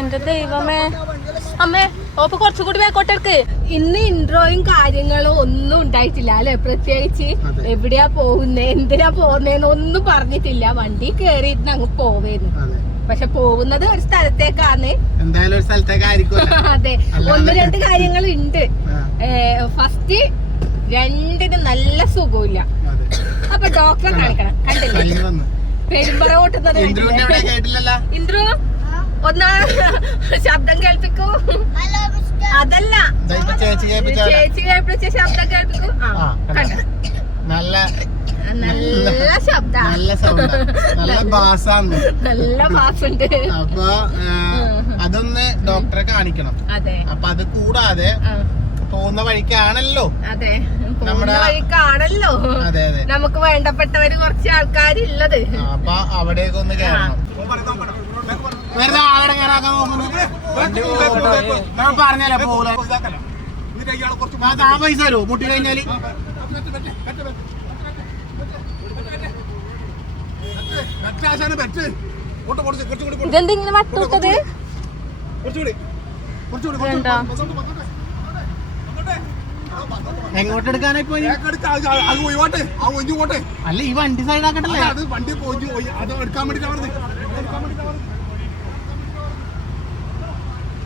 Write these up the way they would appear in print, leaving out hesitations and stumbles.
എന്റെ ദൈവമേ അമ്മേ ഓപ്പ് കുറച്ചുകൂടി വേക്കോട്ടെടുക്ക്. ഇന്ന് ഇൻട്രോയും കാര്യങ്ങളും ഒന്നും ഉണ്ടായിട്ടില്ല അല്ലെ? പ്രത്യേകിച്ച് എവിടെയാ പോകുന്നേ എന്തിനാ പോകുന്നേന്ന് ഒന്നും പറഞ്ഞിട്ടില്ല. വണ്ടി കേറിയിരുന്ന് അങ്ങ് പോവേന്ന്. പക്ഷെ പോകുന്നത് ഒരു സ്ഥലത്തേക്കാണ്. എന്തായാലും ഒരു സ്ഥലത്തേക്കായിരിക്കും. അതെ, ഒന്ന് രണ്ട് കാര്യങ്ങളുണ്ട്. ഫസ്റ്റ് രണ്ടിനും നല്ല സുഖമില്ല. അപ്പൊ ഡോക്ടറെ കാണിക്കണം. കണ്ടില്ലേ പെരുമ്പറ ഓട്ടുന്നത്? ഇന്ദ്രു ഒന്ന് ശബ്ദം കേൾപ്പിക്കൂ. അതല്ല ചേച്ചി കേൾപ്പിച്ച ശബ്ദം കേൾപ്പിക്കൂ. കണ്ട നല്ല ശബ്ദ, നല്ല ബാസുണ്ട്. അപ്പൊ അതൊന്ന് ഡോക്ടറെ കാണിക്കണം. അതെ, അപ്പൊ അത് കൂടാതെ പോകുന്ന വഴിക്കാണല്ലോ. അതെ, നമ്മുടെ വഴിക്കാണല്ലോ അതെ അതെ നമുക്ക് വേണ്ടപ്പെട്ടവര് കുറച്ച് ആൾക്കാരുള്ളത്. അപ്പൊ അവിടേക്ക് ഒന്ന് കയറണം. വെറുതെ ആളെ കയറാക്കാൻ നോക്കുന്നത് പറഞ്ഞാലേ പോകൂല. ആ പൈസ തരുമോ മുട്ടി കഴിഞ്ഞാല്? ഇതെന്തിങ്ങനെ വട്ടൂട്ടത്? എങ്ങോട്ട് എടുക്കാനായി പോയി? അല്ല ഈ വണ്ടി സൈഡ് ആക്കട്ടല്ലേ?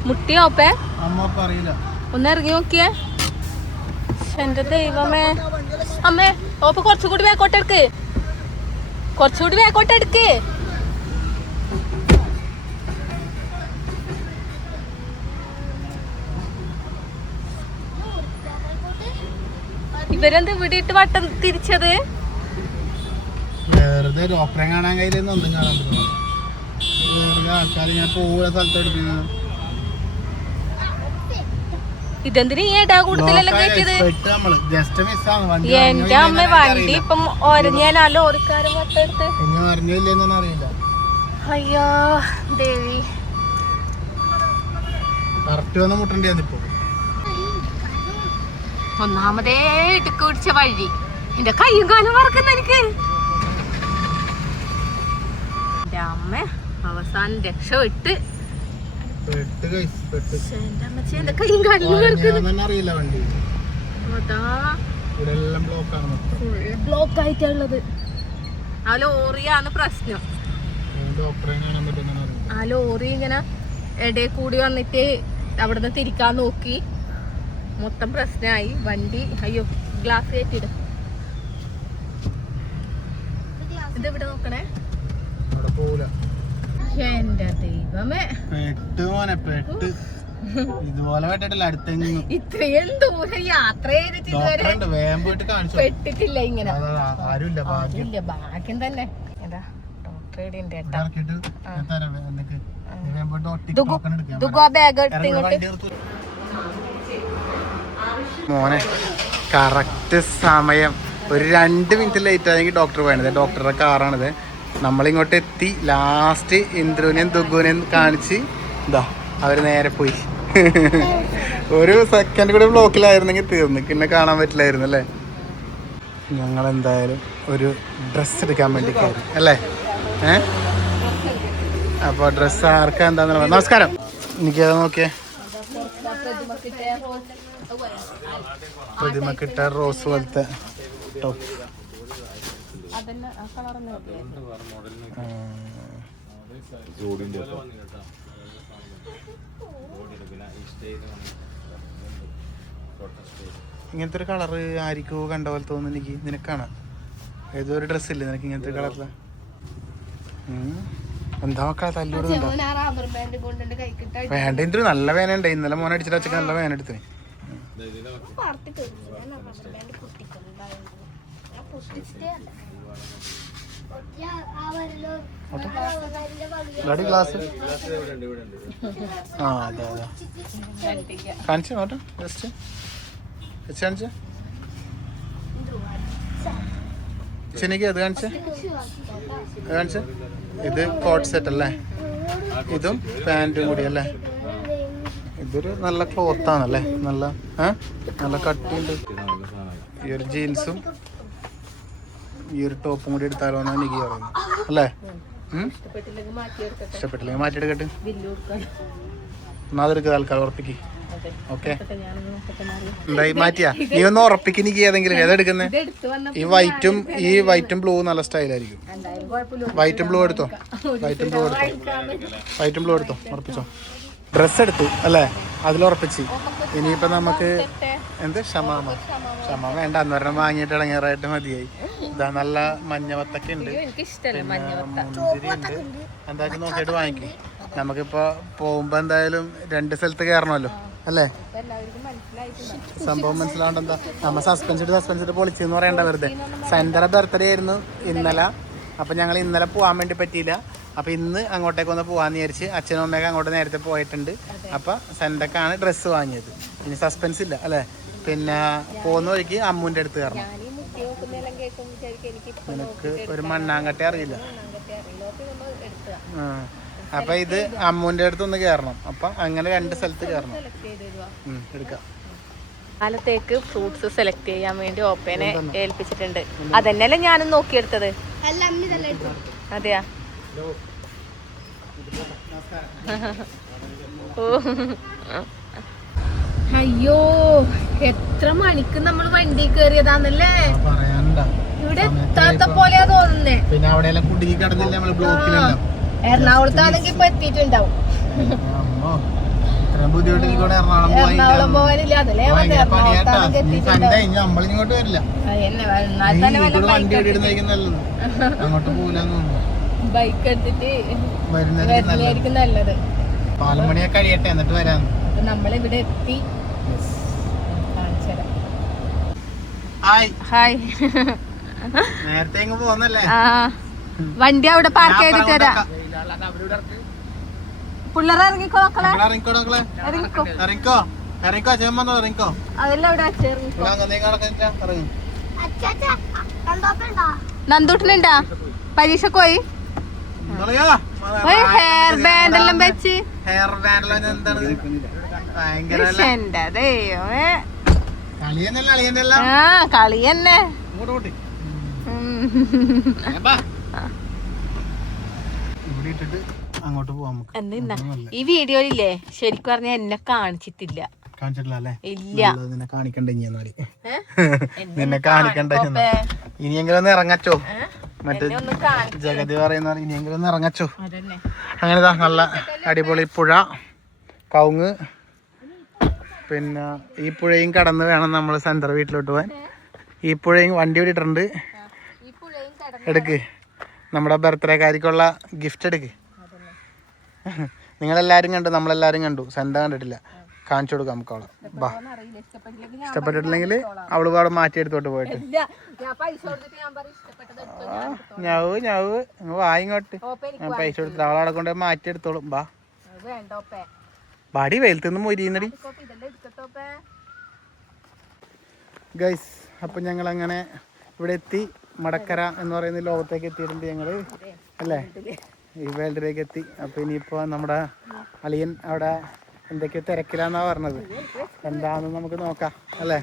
മുട്ടിയോപ്പേ അമ്മക്ക് അറിയില്ല. ഒന്ന് ഇറങ്ങി നോക്കിയേ. എന്റെ ദൈവമേ അമ്മേ ഓപ്പ് കുറച്ചുകൂടി വേക്കോട്ടെടുക്ക്. കുറച്ചുകൂടി വേക്കോട്ടെടുക്ക്. ഇവരെന്ത് ഇവിടെ ഇട്ട് വട്ടം തിരിച്ചത്? വെറുതെ ഡോക്ടറെ കാണാൻ കഴിയില്ലെന്ന് ഒന്നും കാണാൻ പറ്റുന്നു. വെറുതെ ആൾക്കാർ ഞാൻ പോകുന്ന സ്ഥലത്ത് എടുക്കുന്നത്. ഇതെന്തിനു ഈ ഇടാ കൂടുതലെല്ലാം കേട്ടത്? എന്റെ അമ്മ വണ്ടി ഇപ്പം ഒരഞ്ഞാലോ ലോറിക്കാരൻ വട്ടെടുത്ത് അറിഞ്ഞില്ലെന്നൊന്നും അറിയില്ല. അയ്യോ ദേവി, കറക്റ്റ് വന്ന് മുട്ടേണ്ടിയാന്ന് ഇപ്പൊ. ഒന്നാമതേ ഇടുക്ക് പിടിച്ച വഴി എന്റെ കയ്യും കാലും വറക്കുന്ന എനിക്ക്. എന്റെ അമ്മ അവസാനം രക്ഷപ്പെട്ട്. ബ്ലോക്ക് ആയിട്ടുള്ളത് ആ ലോറിയാണ് പ്രശ്നം. ആ ലോറി ഇങ്ങനെ ഇടയിൽ കൂടി വന്നിട്ട് അവിടുന്ന് തിരിക്കാൻ നോക്കി, മൊത്തം പ്രശ്നമായി. വണ്ടി അയ്യോ ഗ്ലാസ് കയറ്റിയിടും. ഇതെവിടെ നോക്കണേ? എന്റെ ദൈവമേ, ഇതുപോലെ ഇത്രയും ദൂരം യാത്ര ചെയ്തിട്ട് പെട്ടിട്ടില്ല. ഇങ്ങനെ ആരുമില്ല, ഭാഗ്യം തന്നെ. മോനെ കറക്റ്റ് സമയം ഒരു 2 മിനിറ്റ് ലേറ്റ് ആയെങ്കിൽ ഡോക്ടർ വേണത്. ഡോക്ടറുടെ കാറാണിത്. നമ്മളിങ്ങോട്ട് എത്തി. ലാസ്റ്റ് ഇന്ദ്രുവിനെയും ദുഗുവിനെയും കാണിച്ച് ഇതാ അവർ നേരെ പോയി. ഒരു സെക്കൻഡ് കൂടെ ബ്ലോക്കിലായിരുന്നെങ്കിൽ തീർന്നു, പിന്നെ കാണാൻ പറ്റില്ലായിരുന്നു അല്ലേ. ഞങ്ങളെന്തായാലും ഒരു ഡ്രസ്സ് എടുക്കാൻ വേണ്ടി കയറി അല്ലേ. അപ്പോൾ ഡ്രസ്സ് ആർക്കാ എന്താന്ന്. നമസ്കാരം. എനിക്കത് നോക്കിയേ, പ്രതിമക്കിട്ട റോസ് പോലത്തെ ടോപ്പ്. ഇങ്ങനത്തെ ഒരു കളറ് ആയിരിക്കോ കണ്ട പോലെ തോന്നുന്നു എനിക്ക്. നിനക്കാണ് ഏതോ ഒരു ഡ്രസ്സില്ലേ നിനക്ക് ഇങ്ങനത്തെ കളറില? എന്താ മക്കളെ തല്ലൂടുന്നുണ്ടോ? വേണ്ട എന്തൊരു നല്ല വേന ഉണ്ട്. ഇന്നലെ മോനെ അടിച്ചിട്ട് വെച്ചൊക്കെ നല്ല വേന എടുത്തേ. ഗ്ലാസ് ആ അതെ അതെ കാണിച്ചു നോട്ടെ. ജസ്റ്റ് കാണിച്ച ചെനിക്ക് അത് കാണിച്ച കാണിച്ച. ഇത് കോട്ട് സെറ്റ് അല്ലേ? ഇതും പാൻറ്റും കൂടി അല്ലേ? ഇതൊരു നല്ല ക്ലോത്ത് ആണല്ലേ, നല്ല നല്ല കട്ടിയുണ്ട്. ഈ ഒരു ജീൻസും ഈ ഒരു ടോപ്പും കൂടി എടുത്താലോ എന്നാണ് എനിക്ക് പറയുന്നത്. അല്ലേ? ഇഷ്ടപ്പെട്ടില്ലെങ്കിൽ മാറ്റിയെടുക്കട്ടെ. ഇഷ്ടപ്പെട്ടില്ലെങ്കിൽ മാറ്റിയെടുക്കട്ടെ. ബില്ല് കൊടുക്കണം. എന്നാ അതെടുക്കുക തൽക്കാലം ഉറപ്പിക്ക്. അതെ. ഓക്കെ, ഞാനൊന്ന് നോക്കട്ടെ മാറി. എന്തായി മാറ്റിയാ? നീ ഒന്ന് ഉറപ്പിക്ക് ഏതെങ്കിലും. ഏതെടുക്കുന്നേ? ഇതെടുത്ത് വന്നപ്പോ ഈ വൈറ്റും ബ്ലൂ നല്ല സ്റ്റൈലായിരിക്കും. എന്തായാലും കുഴപ്പമില്ല. വൈറ്റും ബ്ലൂ എടുത്തോ. വൈറ്റും ബ്ലൂ എടുത്തോ ഉറപ്പിച്ചോ. ഡ്രസ്സ് എടുത്തു അല്ലേ? അതിലുറപ്പിച്ച്. ഇനിയിപ്പോൾ നമുക്ക് എന്ത് ഷമാമ വേണ്ട, അന്നൊരെണ്ണം വാങ്ങിയിട്ട് ഇടങ്ങേറായിട്ട് മതിയായി. ഇതാ നല്ല മഞ്ഞവത്തൊക്കെ ഉണ്ട്, മുന്തിരി ഉണ്ട്. എന്തായാലും നോക്കിയിട്ട് വാങ്ങിക്കും. നമുക്കിപ്പോൾ പോകുമ്പോൾ എന്തായാലും 2 സ്ഥലത്ത് കയറണമല്ലോ അല്ലേ? സംഭവം മനസ്സിലാവേണ്ട എന്താ, നമ്മ സസ്പെൻസ് പൊളിച്ചെന്ന് പറയണ്ട വെറുതെ. സെൻറ്ററെ ബർത്ത്ഡേ ആയിരുന്നു ഇന്നലെ. അപ്പം ഞങ്ങൾ ഇന്നലെ പോകാൻ വേണ്ടി പറ്റിയില്ല. അപ്പം ഇന്ന് അങ്ങോട്ടേക്ക് ഒന്ന് പോകാമെന്ന് വിചാരിച്ച് അച്ഛനും അമ്മയൊക്കെ അങ്ങോട്ട് നേരത്തെ പോയിട്ടുണ്ട്. അപ്പം സെൻറ്റക്കാണ് ഡ്രസ്സ് വാങ്ങിയത്. ഇനി സസ്പെൻസ് ഇല്ല അല്ലേ? പിന്നെ പോകുന്ന വഴിക്ക് അമ്മൂൻ്റെ അടുത്ത് കയറണം. നിനക്ക് ഒരു മണ്ണാങ്കട്ടി അറിയില്ല. അപ്പം ഇത് അമ്മൂൻ്റെ അടുത്തൊന്ന് കയറണം. അപ്പം അങ്ങനെ 2 സ്ഥലത്ത് കയറണം. എടുക്കാം. കാലത്തേക്ക് ഫ്രൂട്ട്സ് സെലക്ട് ചെയ്യാൻ വേണ്ടി ഓപ്പനെ ഏൽപ്പിച്ചിട്ടുണ്ട്. അതന്നെയല്ലേ ഞാനും നോക്കിയെടുത്തത്. അതെയാ? അയ്യോ, എത്ര മണിക്ക് നമ്മൾ വണ്ടി കയറിയതാന്നല്ലേ? ഇവിടെ എത്താത്ത പോലെയാ തോന്നുന്നേ. പിന്നെ അവിടെ കുടുങ്ങി കിടന്നില്ല നമ്മള് ബ്ലോക്കിലെല്ലാം. എറണാകുളത്താണെങ്കിൽ ഇപ്പൊ എത്തിയിട്ടുണ്ടാവും. എറണാകുളം പോകാനില്ല. അതല്ലേ നമ്മളിങ്ങോട്ട് വരില്ല. അങ്ങോട്ട് പോകില്ലെന്ന് തോന്നുന്നു. ബൈക്ക് എടുത്തിട്ട് വരുന്നതായിരിക്കും നല്ലത്. 4 മണിയൊക്കെ കഴിയട്ടെ എന്നിട്ട് വരാന്ന്. നമ്മളിവിടെ എത്തി. ഹായ്. നേരത്തെ ഇങ്ങ് പോന്നല്ലേ? വണ്ടി അവിടെ പാർക്ക് ചെയ്തിട്ട് വരാം. പിള്ളേരെ ഇറങ്ങിക്കോ മക്കളെ. അതെല്ലാം അവിടെ നന്ദൂട്ടിനുണ്ടാ പരീക്ഷക്ക് പോയി. ഹെയർ ബാൻഡ് എല്ലാം വെച്ച് എന്റെ ദൈവമേ. കളി തന്നെ. അങ്ങോട്ട് പോവാം. ഈ വീഡിയോയില്ലേ ശരിക്കും പറഞ്ഞ എന്നെ കാണിച്ചിട്ടില്ല. ഇല്ല, നിന്നെ കാണിക്കണ്ടേ? നിന്നെ കാണിക്കണ്ടേ? ഇനിയെങ്കിലും ഒന്ന് ഇറങ്ങച്ചോ. മറ്റേ ജഗതി പറയുന്ന ഇനിയെങ്കിലും ഒന്ന് ഇറങ്ങച്ചോ. അങ്ങനെതാ നല്ല അടിപൊളി പുഴ, കവുങ്ങ്. പിന്നെ ഈ പുഴയും കടന്ന് വേണം നമ്മൾ സെൻറ്റർ വീട്ടിലോട്ട് പോകാൻ. ഈ പുഴയും വണ്ടി ഓടിയിട്ടുണ്ട്. എടുക്ക്, നമ്മുടെ ബർത്ത്ഡേക്കാരിക്കുള്ള ഗിഫ്റ്റ് എടുക്ക്. നിങ്ങളെല്ലാവരും കണ്ടു, നമ്മളെല്ലാവരും കണ്ടു. സെൻറ്റർ കണ്ടിട്ടില്ല. കാണിച്ചു കൊടുക്കാം നമുക്ക് അവളെ. ബാ, ഇഷ്ടപ്പെട്ടിട്ടില്ലെങ്കിൽ അവള് പാടെ മാറ്റിയെടുത്തോട്ട് പോയിട്ട്. ഞാവ് വായിങ്ങോട്ട് ഞാൻ പൈസ കൊടുത്തിട്ട് അവളവിടെ കൊണ്ട് മാറ്റിയെടുത്തോളും. ബാ ബാടി വെയിലത്തുനിന്ന് മൊരിയുന്നടി ഗൈസ്. അപ്പം ഞങ്ങളങ്ങനെ ഇവിടെ എത്തി. മടക്കര എന്ന് പറയുന്ന ലോകത്തേക്ക് എത്തിയിട്ടുണ്ട് ഞങ്ങള് അല്ലേ? ഈ വേൾഡിലേക്ക് എത്തി. അപ്പം ഇനിയിപ്പോൾ നമ്മുടെ അളിയൻ അവിടെ എന്തൊക്കെയോ തിരക്കിലാന്നാ പറഞ്ഞത്. എന്താണെന്ന് നമുക്ക് നോക്കാം അല്ലേ?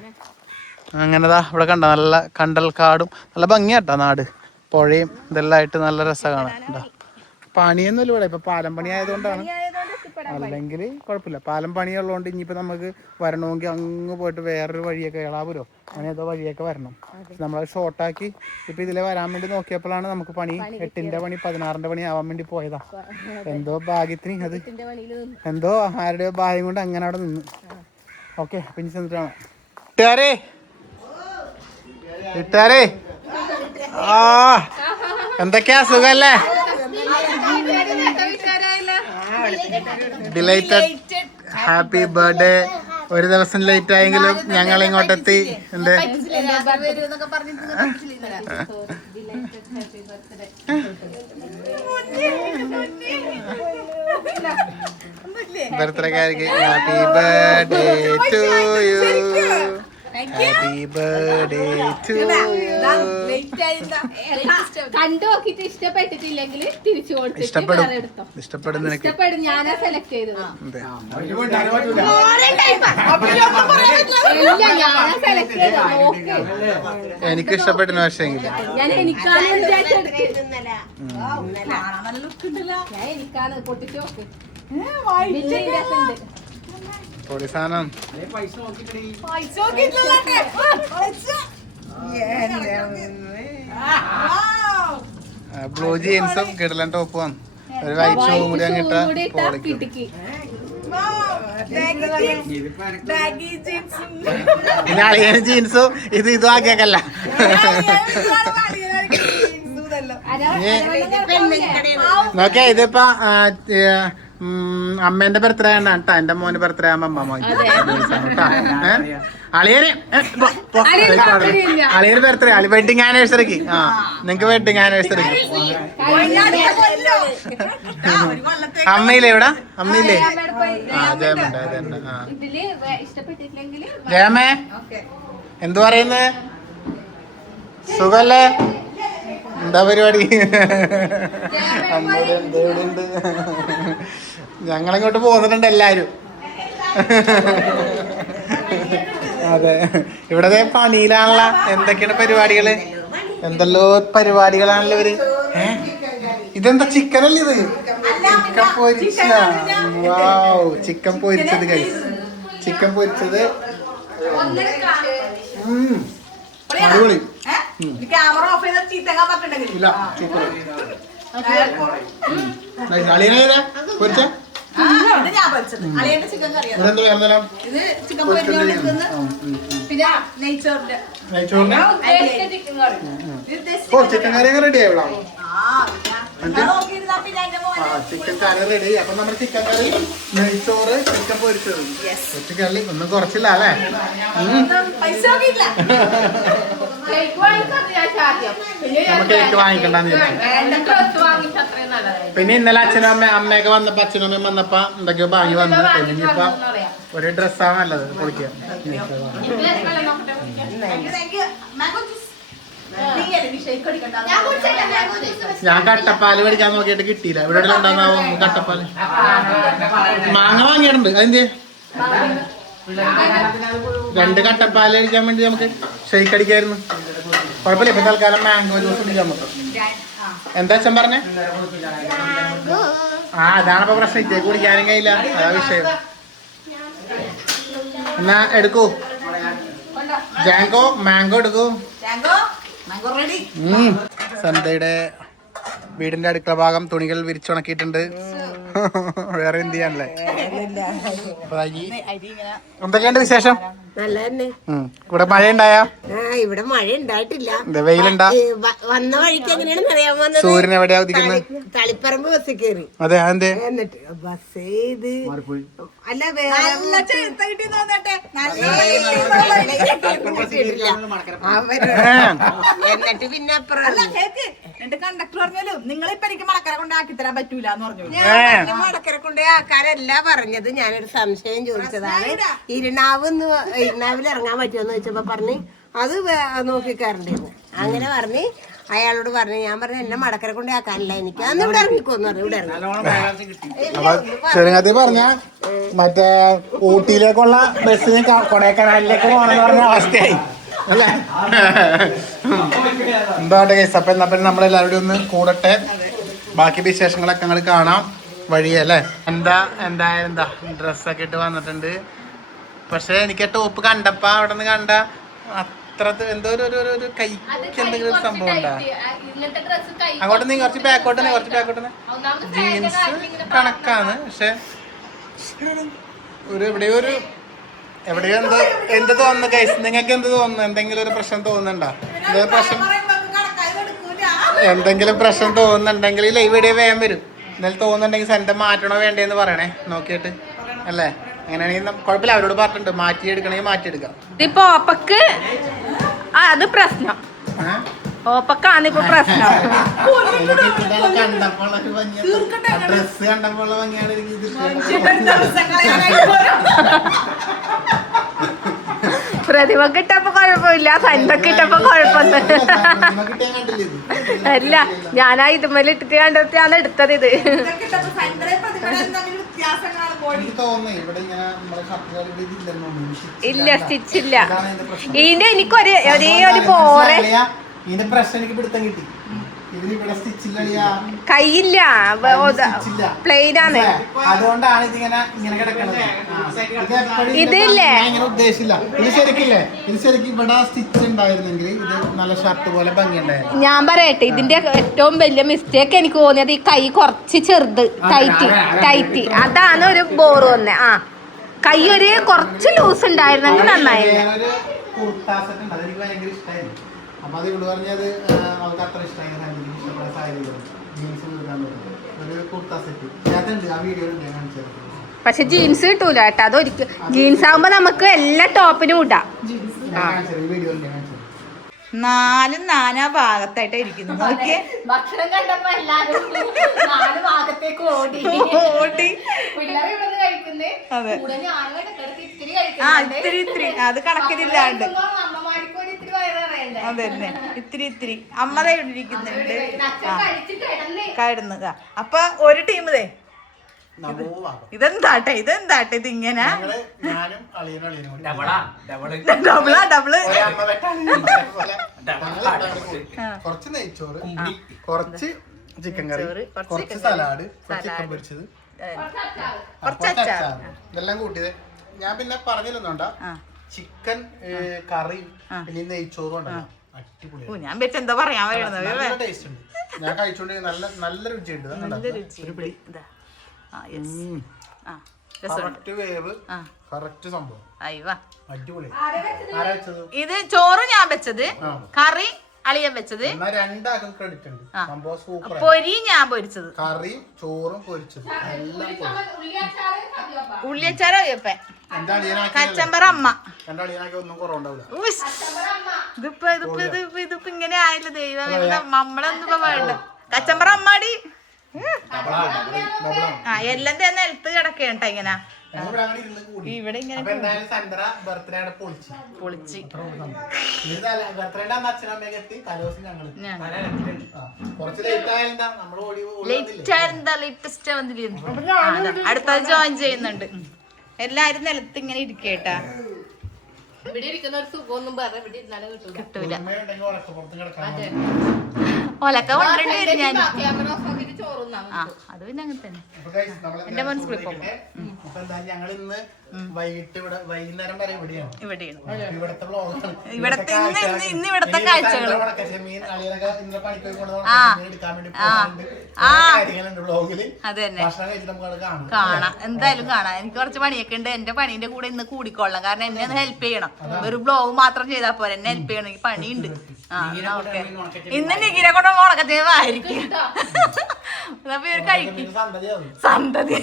അങ്ങനെതാ ഇവിടെ കണ്ട നല്ല കണ്ടൽക്കാടും നല്ല ഭംഗിയാട്ടാ നാട്. പുഴയും ഇതെല്ലാം ആയിട്ട് നല്ല രസമാണ്. എന്താ പണിയൊന്നുമില്ല ഇവിടെ. ഇപ്പം പാലം പണി ആയതുകൊണ്ടാണ്. അല്ലെങ്കിൽ കുഴപ്പമില്ല. പാലം പണിയുള്ളതുകൊണ്ട് ഇനിയിപ്പോൾ നമുക്ക് വരണമെങ്കിൽ അങ്ങ് പോയിട്ട് വേറൊരു വഴിയൊക്കെ ഏളാപുരോ അങ്ങനെ ഏതോ വഴിയൊക്കെ വരണം. നമ്മളത് ഷോർട്ടാക്കി ഇപ്പം ഇതിലെ വരാൻ വേണ്ടി നോക്കിയപ്പോഴാണ് നമുക്ക് പണി 8ന്റെ പണി 16ന്റെ പണി ആവാൻ വേണ്ടി പോയതാ. എന്തോ ഭാഗ്യത്തിന് അത് എന്തോ ആരുടെയോ ഭാഗ്യം കൊണ്ട് അങ്ങനെ അവിടെ നിന്ന്. ഓക്കെ, പിന്നെ ചെന്നിട്ടാണ് ഇട്ടാരേ. ആ എന്തൊക്കെയാ സുഖല്ലേ? Delighted happy birthday. ഒരു ദിവസം ലേറ്റ് ആയെങ്കിലും ഞങ്ങൾ ഇങ്ങോട്ടെത്തി. എന്റെ ബർത്ത്ഡേക്കാർക്ക് happy birthday to you. Happy birthday to കണ്ടു നോക്കിട്ട് ഇഷ്ടപ്പെട്ടിട്ടില്ലെങ്കിൽ തിരിച്ചു കൊടുത്തിട്ട് വേറെ എടുത്തോ. ഇഷ്ടപ്പെടുന്ന നിനക്ക് ഇഷ്ടപ്പെടും, ഞാനാ സെലക്ട് ചെയ്തത്. അതെ. ഇല്ല, ഞാനാ സെലക്ട് ചെയ്തത്. ഓക്കെ, എനിക്ക് ഇഷ്ടപ്പെടുന്ന പക്ഷേങ്കിൽ ഞാൻ എനിക്കാണ് വിചാരിച്ചെടുത്തത്. ഞാൻ എനിക്കാണ് പൊട്ടിച്ചു നോക്ക്. പൊടി സാധനം ബ്ലൂ ജീൻസും കിടലൻ ടോപ്പും ഒരു വൈറ്റ് ഷൂ കൂടി അങ്ങിട്ട കിട്ടിക്ക്. പിന്നെ അളിയന് ജീൻസും ഇതും ആക്കിയേക്കല്ല. നോക്കിയാ ഇതിപ്പോ അമ്മേന്റെ ബർത്ത്ഡേ ആണ് കേട്ടോ. എന്റെ മോന്റെ ബർത്ത്ഡേ ആകുമ്പോ അമ്മ അളിയന് ബർത്ത്ഡേ വെഡിങ് ആനിവേഴ്സറിക്ക്. ആ, നിങ്ങക്ക് വെഡിങ് ആനിവേഴ്സറിക്ക് അമ്മയില്ലേ ഇവിടെ? അമ്മയില്ലേ? ആ, ജയമണ്ട് അതന്നെ. ആ, ജയമേ എന്തു പറയുന്നത്? സുഖല്ലേ? എന്താ പരിപാടി? ഞങ്ങളിങ്ങോട്ട് പോന്നിട്ടുണ്ട് എല്ലാരും. അതെ, ഇവിടെ പണിയിലാണല്ലോ. എന്തൊക്കെയാണ് പരിപാടികള്? എന്തെല്ലോ പരിപാടികളാണല്ലോ ഇവര്. ഇതെന്താ ചിക്കൻ അല്ലേ ഇത്? ചിക്കൻ പൊരിച്ച. വാവ്, ചിക്കൻ പൊരിച്ചത് ഗൈസ്. ചിക്കൻ പൊരിച്ചത് അടിപൊളി. ക്യാമറ ഓഫ് ചെയ്ത ചീത്തങ്ങാൻ പറ്റുണ്ടെങ്കിൽ ഇല്ല, സൂപ്പർ. അളിയനാ പൊരിച്ച ഞാൻ പഠിച്ചത് അളിയന്റെ ചിക്കൻ കറിയാണ്. ഇതെന്താ വേറെന്തെല്ലാം? ഇത് ചിക്കൻ പൊരിച്ചോണ്ടിരിക്കുന്ന പിന്നെ നെയ്ച്ചോറിന്റെ നെയ്ച്ചോറിന് ഇത് ഓ ചിക്കൻ കറി റെഡി ആയിവിടാ. നോക്കിയിരുന്നാ പിന്നെ അതിന്റെ മോനെ ചിക്കൻ കറി റെഡി. അപ്പൊ നമ്മുടെ ചിക്കൻ കറി, നെയ്ച്ചോറ്, ചിക്കൻ പൊരിച്ചത്. ചിക്കൻ ഒന്നും കുറച്ചില്ല അല്ലേ? പൈസ നോക്കിയില്ല. നമുക്ക് കേക്ക് വാങ്ങിക്കണ്ടെന്ന് പിന്നെ ഇന്നലെ അച്ഛനും അമ്മയൊക്കെ വന്നപ്പോ അച്ഛനും അമ്മയും വന്നപ്പോ എന്തൊക്കെയോ വാങ്ങി വന്നു. പിന്നെ ഇനിയിപ്പോ ഒരു ഡ്രസ്സാണ് നല്ലത് പൊളിക്കുക. ഞാൻ കട്ടപ്പാല് മേടിക്കാൻ നോക്കിയിട്ട് കിട്ടിയില്ല. ഇവിടെ ഉണ്ടാകുന്ന കട്ടപ്പാല്. മാങ്ങ വാങ്ങിയിട്ടുണ്ട്. അതിന്റെ 2 കട്ടപ്പാല് അടിക്കാൻ വേണ്ടി നമുക്ക് ഷെയ്ക്ക് അടിക്കായിരുന്നു. കുഴപ്പമില്ല. ഇപ്പൊ തൽക്കാലം മാംഗോ ജ്യൂസ് കുടിക്കാൻ നമുക്ക്. എന്താ അച്ഛൻ പറഞ്ഞേ? ആ, അതാണിപ്പോ പ്രശ്നം. ഇതേ കുടിക്കാനും കഴിയില്ല. അതാ വിഷയം. എന്നാ എടുക്കൂ ജാങ്കോ, മാംഗോ എടുക്കൂ. സന്ധ്യയുടെ വീടിന്റെ അടുക്കള ഭാഗം തുണികൾ വിരിച്ചുണക്കിയിട്ടുണ്ട്. വേറെ എന്ത് ചെയ്യാനല്ലേ? എന്തൊക്കെയുണ്ട് വിശേഷം? ഇവിടെ മഴ ഉണ്ടായാ? ഇവിടെ മഴ ഉണ്ടായിട്ടില്ല. വെയിലുണ്ടാ? വന്ന വഴിക്ക് എങ്ങനെയാണെന്ന് അറിയാൻ വന്നത്. സൂര്യൻ എവിടെയാ ഉദിക്കുന്നത്? തളിപ്പറമ്പ് ബസ് കയറി. അതെ, അതെ. എന്നിട്ട് ബസ് ചെയ്ത് അല്ല എന്നിട്ട് പിന്നെ കണ്ടക്ടർ പറഞ്ഞാലും നിങ്ങളിപ്പോ എനിക്ക് മടക്കര കൊണ്ടാക്കി തരാൻ പറ്റൂല എന്ന് പറഞ്ഞു. മടക്കര കൊണ്ട് ആക്കാരല്ല പറഞ്ഞത്. ഞാനൊരു സംശയം ചോദിച്ചതാണ്. ഇരുനാവിൽ ഇറങ്ങാൻ പറ്റുമെന്ന് ചോദിച്ചപ്പോ പറഞ്ഞ് അത് നോക്കിക്കാറുണ്ടെന്ന്. അങ്ങനെ പറഞ്ഞ് അയാളോട് പറഞ്ഞു. ഞാൻ പറഞ്ഞു എന്നെ മടക്കര കൊണ്ട് ആക്കാനില്ല, എനിക്ക് അന്ന് ഇവിടെ ഇറങ്ങിക്കോന്ന് പറഞ്ഞു. ഇവിടെ ചെറുങ്ങാത്തി പറഞ്ഞ മറ്റേ ഊട്ടിയിലേക്കുള്ള ബസ്സിന് കൊടൈക്കനാലിലേക്ക് പോകണമെന്ന് പറഞ്ഞ അവസ്ഥയായി അല്ലേ? എന്താട്ടെ കേസ്. അപ്പൊ എന്നാ പിന്നെ നമ്മളെല്ലാവരും ഒന്ന് കൂടട്ടെ. ബാക്കി വിശേഷങ്ങളൊക്കെ ഞങ്ങൾ കാണാം വഴിയല്ലേ. എന്തായാലും ഡ്രസ്സൊക്കെ ഇട്ട് വന്നിട്ടുണ്ട്. പക്ഷെ എനിക്ക് ടോപ്പ് കണ്ടപ്പോ അവിടെ നിന്ന് കണ്ട അത്ര എന്തോ ഒരു കൈക്ക് എന്തെങ്കിലും ഒരു സംഭവം ഉണ്ടാ. അങ്ങോട്ട് നീ കുറച്ച് ബാക്കോട്ട് ജീൻസ് കണക്കാണ്. പക്ഷെ എവിടെയോ എന്ത് തോന്നുന്നു ഗൈസ്? നിങ്ങൾക്ക് എന്ത് തോന്നുന്നു? എന്തെങ്കിലും ഒരു പ്രശ്നം തോന്നുന്നുണ്ടോ? എന്തെങ്കിലും പ്രശ്നം തോന്നുന്നുണ്ടെങ്കിൽ ലൈവ് വീഡിയോ വേഗം വരും. എന്നാലും തോന്നുന്നുണ്ടെങ്കിൽ സെന്റർ മാറ്റണോ വേണ്ടേന്ന് പറയണേ നോക്കിയിട്ട് അല്ലേ? അങ്ങനെയാണെങ്കിൽ കുഴപ്പമില്ല. അവരോട് പറഞ്ഞിട്ടുണ്ട് മാറ്റിയെടുക്കണമെങ്കിൽ മാറ്റിയെടുക്കാം. ഇപ്പൊ ഓപ്പക്ക് അത് പ്രശ്നം. ഓപ്പക്കാണ് ഇപ്പൊ പ്രശ്നം. ഡ്രസ് കണ്ടപ്പോൾ ഭംഗിയാണ് എനിക്ക്. പ്രതിമ കിട്ടപ്പോ കുഴപ്പമില്ല, സന്തൊക്കെ ഇട്ടപ്പോ കുഴപ്പമൊന്നും അല്ല. ഞാനാ ഇതുമ്മേൽ ഇട്ടിട്ട് കണ്ടെത്തിയാണ് എടുത്തത് ഇത്. ഇല്ല, സ്റ്റിച്ച് ഇല്ല ഇതിന്റെ. എനിക്കൊരു ഒരേ ഒരു പോറെ കൈയില്ല, പ്ലെയിൻ ആണ്. അതുകൊണ്ടാണ് ഇതിങ്ങനെ കിടക്കണത്. ഇതില്ലേ ഉദ്ദേശിച്ചില്ല. ഇത് ശരിക്കില്ലേ, ഇത് ശരിക്കും ഇവിടെ സ്റ്റിച്ച് ഉണ്ടായിരുന്നെങ്കിൽ ഇത് നല്ല ഷർട്ട് പോലെ ഭംഗി ഉണ്ടായിരുന്നു. ഞാൻ പറയട്ടെ, ഇതിന്റെ ഏറ്റവും വലിയ മിസ്റ്റേക്ക് എനിക്ക് തോന്നിയത് ഈ കൈ കുറച്ച് ചെറുത്, ടൈറ്റ്. അതാണ് ഒരു ബോറ് വന്നേ. ആ, കൈ ഒരു കുറച്ച് ലൂസ് ഉണ്ടായിരുന്നെങ്കിൽ നന്നായിരുന്നു. അപ്പൊ അത് ഇവിടെ പറഞ്ഞത് അവർക്ക് അത്ര ഇഷ്ടമായി. ഒരു കുർത്ത സെറ്റ് അതുണ്ട്, ആ വീഡിയോ ഞാൻ കാണിച്ചത്. പക്ഷെ ജീൻസ് കിട്ടൂല കേട്ടോ. അതൊരിക്കൽ ജീൻസ് ആകുമ്പോ നമുക്ക് എല്ലാ ടോപ്പിനും ഇടാം. വീഡിയോ നാലും നാനാ ഭാഗത്തായിട്ട് ഇരിക്കുന്നു. നോക്കിയേ, ഭക്ഷണം കണ്ടപ്പോ എല്ലാരും നാല് ഭാഗത്തേക്ക് ഓടി. അതെ, ഇത്തിരി അത് കണക്കിലില്ലാണ്ട്. അതന്നെ, ഇത്തിരി അമ്മതേ ഇരിക്കുന്നുണ്ട്. കിടന്ന് അപ്പൊ ഒരു ടീം ഇതെന്താട്ടെ ഇതിങ്ങനെ ഡബിള് കുറച്ച് നെയ്ച്ചോറ്, കുറച്ച് ചിക്കൻ കറി, കുറച്ച് സലാഡ്, ചിക്കൻ പൊരിച്ചത്, കുറച്ച് അച്ചാർ, ഇതെല്ലാം കൂട്ടിയത്. ഞാൻ പിന്നെ പറഞ്ഞില്ലെന്നുണ്ടാ ചിക്കൻ കറി പിന്നെ നെയ്ച്ചോറും ഉണ്ടല്ലോ, അടിപൊളിയാണ്. ഞാൻ വെച്ച് എന്താ പറയാൻ നല്ല ടേസ്റ്റ് ഉണ്ട്. ഞാൻ കഴിച്ചോണ്ട് നല്ല രുചിയുണ്ട്. കറക്റ്റ് വേവ്, കറക്റ്റ് സംഭവം, അടിപൊളി. ഇത് ചോറ് ഞാൻ വെച്ചത്, കറി അളിയൻ വെച്ചത്, രണ്ടാക്കും ക്രെഡിറ്റ് ഉണ്ട്. സംഭവം സൂപ്പർ. പൊരി ഞാൻ പൊരിച്ചത്, കറിയും ചോറും പൊരിച്ചത് എല്ലാം. ഉള്ളിയച്ചാറ് അയ്യപ്പൻ, കച്ചമ്പറ അമ്മ. ഒന്നും കുറവുണ്ടാവില്ല. ഇതിപ്പോ ഇങ്ങനെ ആയല്ലോ ദൈവം. നമ്മളെന്തിപ്പോ വേണ്ട. കച്ചമ്പറ അമ്മാടി എല്ലാം തന്നെ എൽത്ത് കിടക്കേണ്ട ഇങ്ങനെ ഇവിടെ ഇങ്ങനെ പൊളിച്ച്. ലേറ്റസ്റ്റ് വന്നിരുന്നു. അടുത്തത് ജോയിൻ ചെയ്യുന്നുണ്ട്. എല്ലാരും നിലത്ത് ഇങ്ങനെ ഇരിക്കേട്ടാ. ഇവിടെ ഇരിക്കുന്ന ഒരു സുഖമൊന്നും കിട്ടൂല. ഒലക്ക കൊണ്ടുവരേണ്ടി വരും ഞാൻ. അത് പിന്നെ അങ്ങനെ തന്നെ. എന്റെ മനസ്സിൽ ഞങ്ങൾ ഇന്ന് വൈകിട്ട് വൈകുന്നേരം വരെ ഇവിടെയാണ്. ഇവിടത്തെ ഇന്ന് ഇവിടത്തെ കാഴ്ചകൾ അത് തന്നെ കാണാം. എന്തായാലും കാണാം. എനിക്ക് കുറച്ച് പണിയൊക്കെ ഉണ്ട്. എന്റെ പണീന്റെ കൂടെ ഇന്ന് കൂടിക്കൊള്ളാം. കാരണം എന്നെ ഒന്ന് ഹെൽപ്പ് ചെയ്യണം. ഒരു ബ്ലോഗ് മാത്രം ചെയ്താൽ പോലെ എന്നെ ഹെൽപ്പ് ചെയ്യണം. എനിക്ക് പണിയുണ്ട്. ഓക്കെ, ഇന്ന് നികിരെ കൊണ്ട് ഉണക്കത്തേവായിരിക്കും. കഴിക്കും സന്തതി.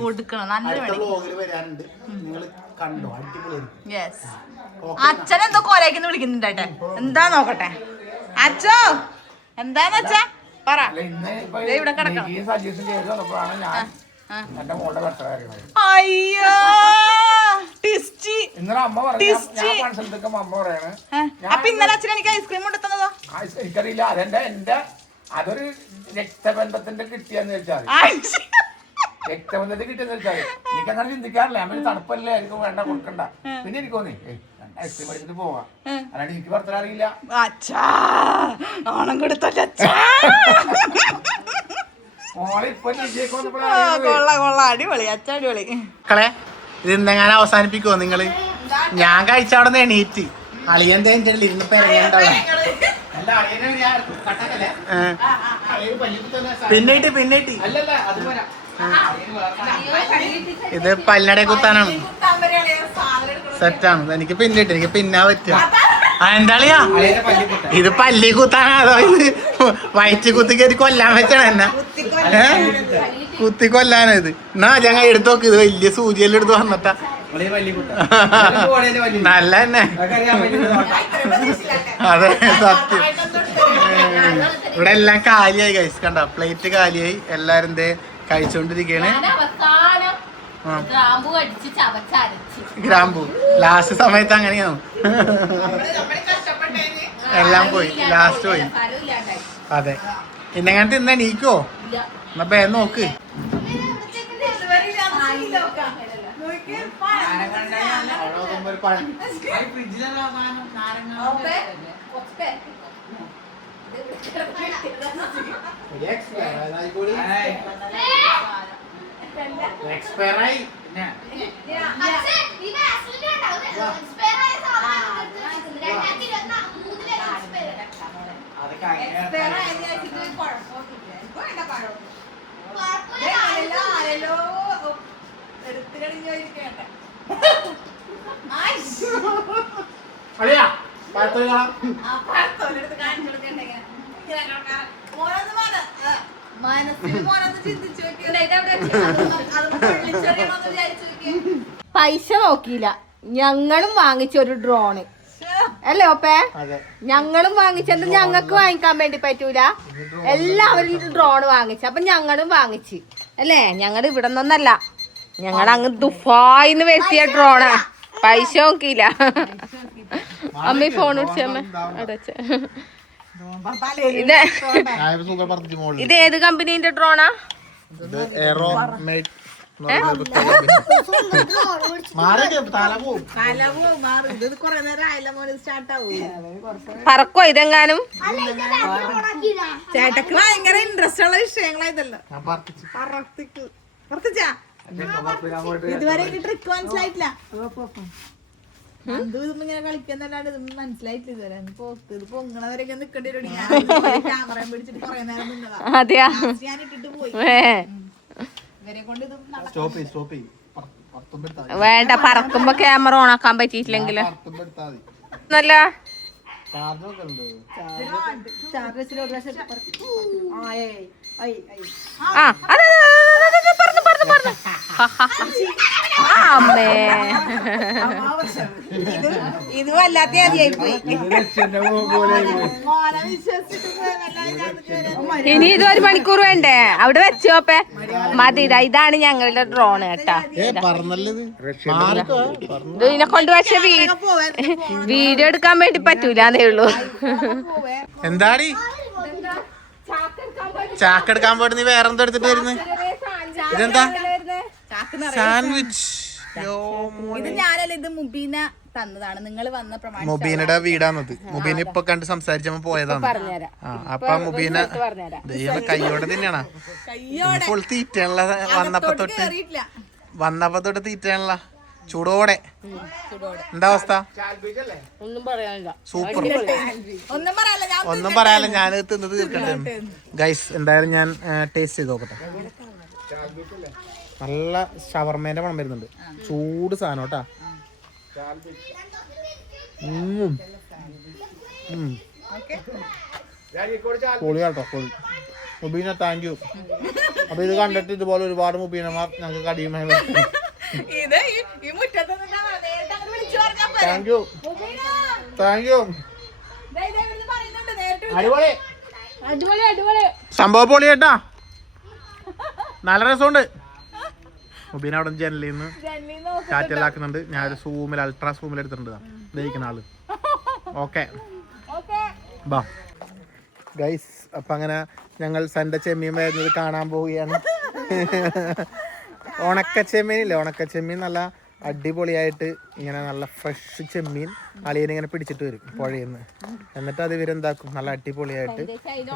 കൊടുക്കണം. അച്ഛൻ എന്തോ കോലേക്കെന്ന് വിളിക്കുന്നുണ്ടേ. എന്താ നോക്കട്ടെ. അച്ഛോ എന്താന്ന് വെച്ചാ പറ. ഇവിടെ കിടക്കണം. അയ്യോ അപ്പൊ ഇന്നലെ അച്ഛൻ എനിക്ക് ഐസ്ക്രീം കൊണ്ടുത്തന്നതോ? എനിക്കറിയില്ല. അതൊരു രക്തബന്ധത്തിന്റെ കിട്ടിയെന്ന് വെച്ചാൽ രക്തബന്ധത്തിൽ കിട്ടിയെന്ന് വെച്ചാൽ എനിക്കങ്ങനെ ചിന്തിക്കാറില്ല. നമ്മൾ തണുപ്പല്ലേ, എനിക്ക് വേണ്ട കൊടുക്കണ്ട. പിന്നെ എനിക്ക് തോന്നി ഐസ്ക്രീം അടിച്ചിട്ട് പോവാം. അല്ലാണ്ട് എനിക്ക് പുറത്തെല്ലാം അറിയില്ല. അച്ഛാ ഓണം കൊടുത്തല്ലേ അടിപൊളി അച്ഛ അടിപൊളി. മക്കളെ ഇത് എന്തെങ്ങനെ അവസാനിപ്പിക്കുമോ നിങ്ങള്? ഞാൻ കഴിച്ച അവിടെ നിന്ന് എണീറ്റ് അളിയന്റെ ഇരുന്ന് പിന്നീട്ട് ഇത് പല്ലട കുത്താനാണ്. സെറ്റാണ്. എനിക്ക് പിന്നിട്ട് എനിക്ക് പിന്നാ പറ്റുക. എന്താളിയാ ഇത് പല്ലി കുത്താനാ അതോ ഇത് വയറ്റി കുത്തി കയറി കൊല്ലാൻ വെച്ചാണ് എന്നെ? കുത്തി കൊല്ലാനാ ഇത്? എന്നാ ഞങ്ങൾ എടുത്ത് നോക്ക്. ഇത് വലിയ സൂചിയെല്ലാം എടുത്ത് വന്നിട്ടാ. നല്ല തന്നെ. അതെ സത്യം. ഇവിടെ എല്ലാം കാലിയായി ഗൈസ്. കണ്ട പ്ലേറ്റ് കാലിയായി. എല്ലാരും കഴിച്ചോണ്ടിരിക്കയാണ്. ഞാൻ അവസാനം ഗ്രാമ്പു അടിച്ച് ചവച്ചരച്ച്. ഗ്രാമ്പു ലാസ്റ്റ് സമയത്ത് അങ്ങനെയാണോ? എല്ലാം പോയി, ലാസ്റ്റ് പോയി. അതെ, ഇന്നെങ്ങനെ തിന്ന നീക്കോ? എന്നാ ബേ നോക്ക്. പൈസ നോക്കിയില്ല, ഞങ്ങളും വാങ്ങിച്ചൊരു ഡ്രോണ് അല്ലേ ഓപ്പേ? ഞങ്ങളും വാങ്ങിച്ചത് ഞങ്ങൾക്ക് വാങ്ങിക്കാൻ വേണ്ടി പറ്റൂല, എല്ലാവരും ഡ്രോൺ വാങ്ങിച്ചു. അപ്പൊ ഞങ്ങളും വാങ്ങിച്ച് അല്ലേ? ഞങ്ങൾ ഇവിടെ നിന്നൊന്നല്ല, ഞങ്ങൾ അങ്ങ് ദുബായിന്ന് വരുത്തിയ ഡ്രോണാ. പൈസ നോക്കിയില്ല. അമ്മ ഫോൺ വിളിച്ചമ്മ അടച്ച. ഇത് ഏത് കമ്പനീന്റെ ഡ്രോണാ? പറക്കോ ഇതെങ്ങാനും? ചേട്ടക്ക് ഭയങ്കര ഇൻട്രസ്റ്റ് ഉള്ള വിഷയങ്ങളായതല്ലോ. ഇതുവരെ ട്രിക്ക് മനസ്സിലായിട്ടില്ല. ഇങ്ങനെ കളിക്കുന്നല്ലാണ്ട് ഇതൊന്നും മനസ്സിലായിട്ടില്ല ഇതുവരെ. ഇത് പൊങ്ങണവരൊക്കെ നിക്കേണ്ടി വരും. ക്യാമറ പിടിച്ചിട്ട് കൊറേ നേരം നിന്നതാ. അതെയാ? ഞാൻ ഇട്ടിട്ട് പോയി. ഇവരെ കൊണ്ട് ഇത് വേണ്ട, പറക്കുമ്പോ ക്യാമറ ഓൺ ആക്കാൻ പറ്റിയിട്ടില്ലെങ്കില് നല്ല അമ്മേ ഇത് വല്ലാത്ത ആദ്യമായിപ്പോയി. ഇനി ഇതൊരു മണിക്കൂർ വേണ്ടേ? അവിടെ വെച്ചോപ്പേ മതി. ഇതാണ് ഞങ്ങളുടെ ഡ്രോൺ കേട്ടാ. ഇതിനെ കൊണ്ട് പക്ഷെ വീഡിയോ എടുക്കാൻ വേണ്ടി പറ്റൂലേ ഉള്ളൂ. എന്താടി ചാക്കെടുക്കാൻ പോയിട്ട് നീ വേറെന്തോ എടുത്തിട്ട് വരുന്നത്? ഇതെന്താ? സാൻഡ്വിച്ച്. ഇത് ഞാനല്ല, ഇത് മുബീന തന്നതാണ്. നിങ്ങൾ വന്ന പ്രമാണം മുബീനയുടെ വീടാണത്. മുബീന ഇപ്പൊ കണ്ട് സംസാരിച്ചപ്പോ പോയതാണ്. അപ്പൊ മുബീന ദൈവം കയ്യോടെ തന്നെയാണ് ഫുൾ തീറ്റാണല്ല. വന്നപ്പോ തൊട്ട് തീറ്റാണല്ല, ചൂടോടെ. എന്താ അവസ്ഥ? സൂപ്പർ. ഒന്നും പറയാല്ല, ഞാൻ തിന്നത് തീർക്കട്ടെ. ഗൈസ് എന്തായാലും ഞാൻ ടേസ്റ്റ് ചെയ്ത് നോക്കട്ടെ. നല്ല ഷവർമേന്റെ മണം വരുന്നുണ്ട്. ചൂട് സാധനം കേട്ടാ. പൊളി കേട്ടോ, പൊളി. Mubeena thank you. അപ്പൊ ഇത് കണ്ടിട്ട് ഇതുപോലെ ഒരുപാട് മുബീനമാർ ഞങ്ങൾക്ക് കടിയുമായി താങ്ക് യു, താങ്ക് യു. അടിപൊളി സംഭവം, പൊളി കേട്ടാ. നല്ല രസമുണ്ട്. മുബീന അവിടെ ജനലിൽ നിന്ന് ചാറ്റലാക്കുന്നുണ്ട്. ഞാനൊരു സൂമിൽ, അൾട്രാ സൂമിൽ എടുത്തിട്ടുണ്ട് ദഹിക്കുന്ന ആള്. ഓക്കെ ബാ ഗൈസ്. അപ്പം അങ്ങനെ ഞങ്ങൾ സൺഡേ ചെമ്മീൻ വരുന്നത് കാണാൻ പോവുകയാണ്. ഉണക്കച്ചെമ്മീനില്ലേ, ഉണക്കച്ചെമ്മീൻ നല്ല അടിപൊളിയായിട്ട് ഇങ്ങനെ നല്ല ഫ്രഷ് ചെമ്മീൻ അളിയനിങ്ങനെ പിടിച്ചിട്ട് വരും പുഴയിൽ നിന്ന്. എന്നിട്ട് അത് ഇവരെന്താക്കും, നല്ല അടിപൊളിയായിട്ട്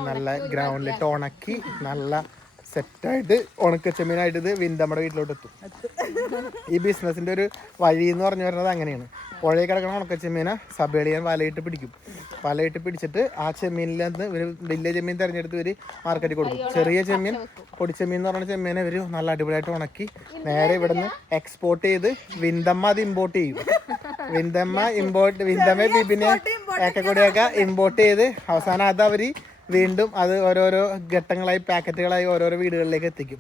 നല്ല ഗ്രൗണ്ടിലിട്ട് ഉണക്കി നല്ല സെറ്റായിട്ട് ഉണക്കച്ചെമ്മീനായിട്ട് ഇത് വിന്തമ്മയുടെ വീട്ടിലോട്ട് എത്തും. ഈ ബിസിനസിന്റെ ഒരു വഴി എന്ന് പറഞ്ഞു വരുന്നത് അങ്ങനെയാണ്. പുഴയിൽ കിടക്കുന്ന ഉണക്കച്ചെമ്മീനെ സബേളിയൻ വലയിട്ട് പിടിക്കും. വലയിട്ട് പിടിച്ചിട്ട് ആ ചെമ്മീനിൽ നിന്ന് ഒരു വലിയ ചെമ്മീൻ തിരഞ്ഞെടുത്ത് ഇവർ മാർക്കറ്റിൽ കൊടുക്കും. ചെറിയ ചെമ്മീൻ, പൊടിച്ചെമ്മീൻ എന്ന് പറയുന്ന ചെമ്മീനെ ഇവർ നല്ല അടിപൊളിയായിട്ട് ഉണക്കി നേരെ ഇവിടുന്ന് എക്സ്പോർട്ട് ചെയ്ത് വിന്തമ്മ അത് ഇമ്പോർട്ട് ചെയ്യും. വിന്തമ്മ ബിബിനെ ഏക്കക്കൂടിയൊക്കെ ഇമ്പോർട്ട് ചെയ്ത് അവസാനം അത് അവർ വീണ്ടും അത് ഓരോരോ ഘട്ടങ്ങളായി പാക്കറ്റുകളായി ഓരോരോ വീടുകളിലേക്ക് എത്തിക്കും.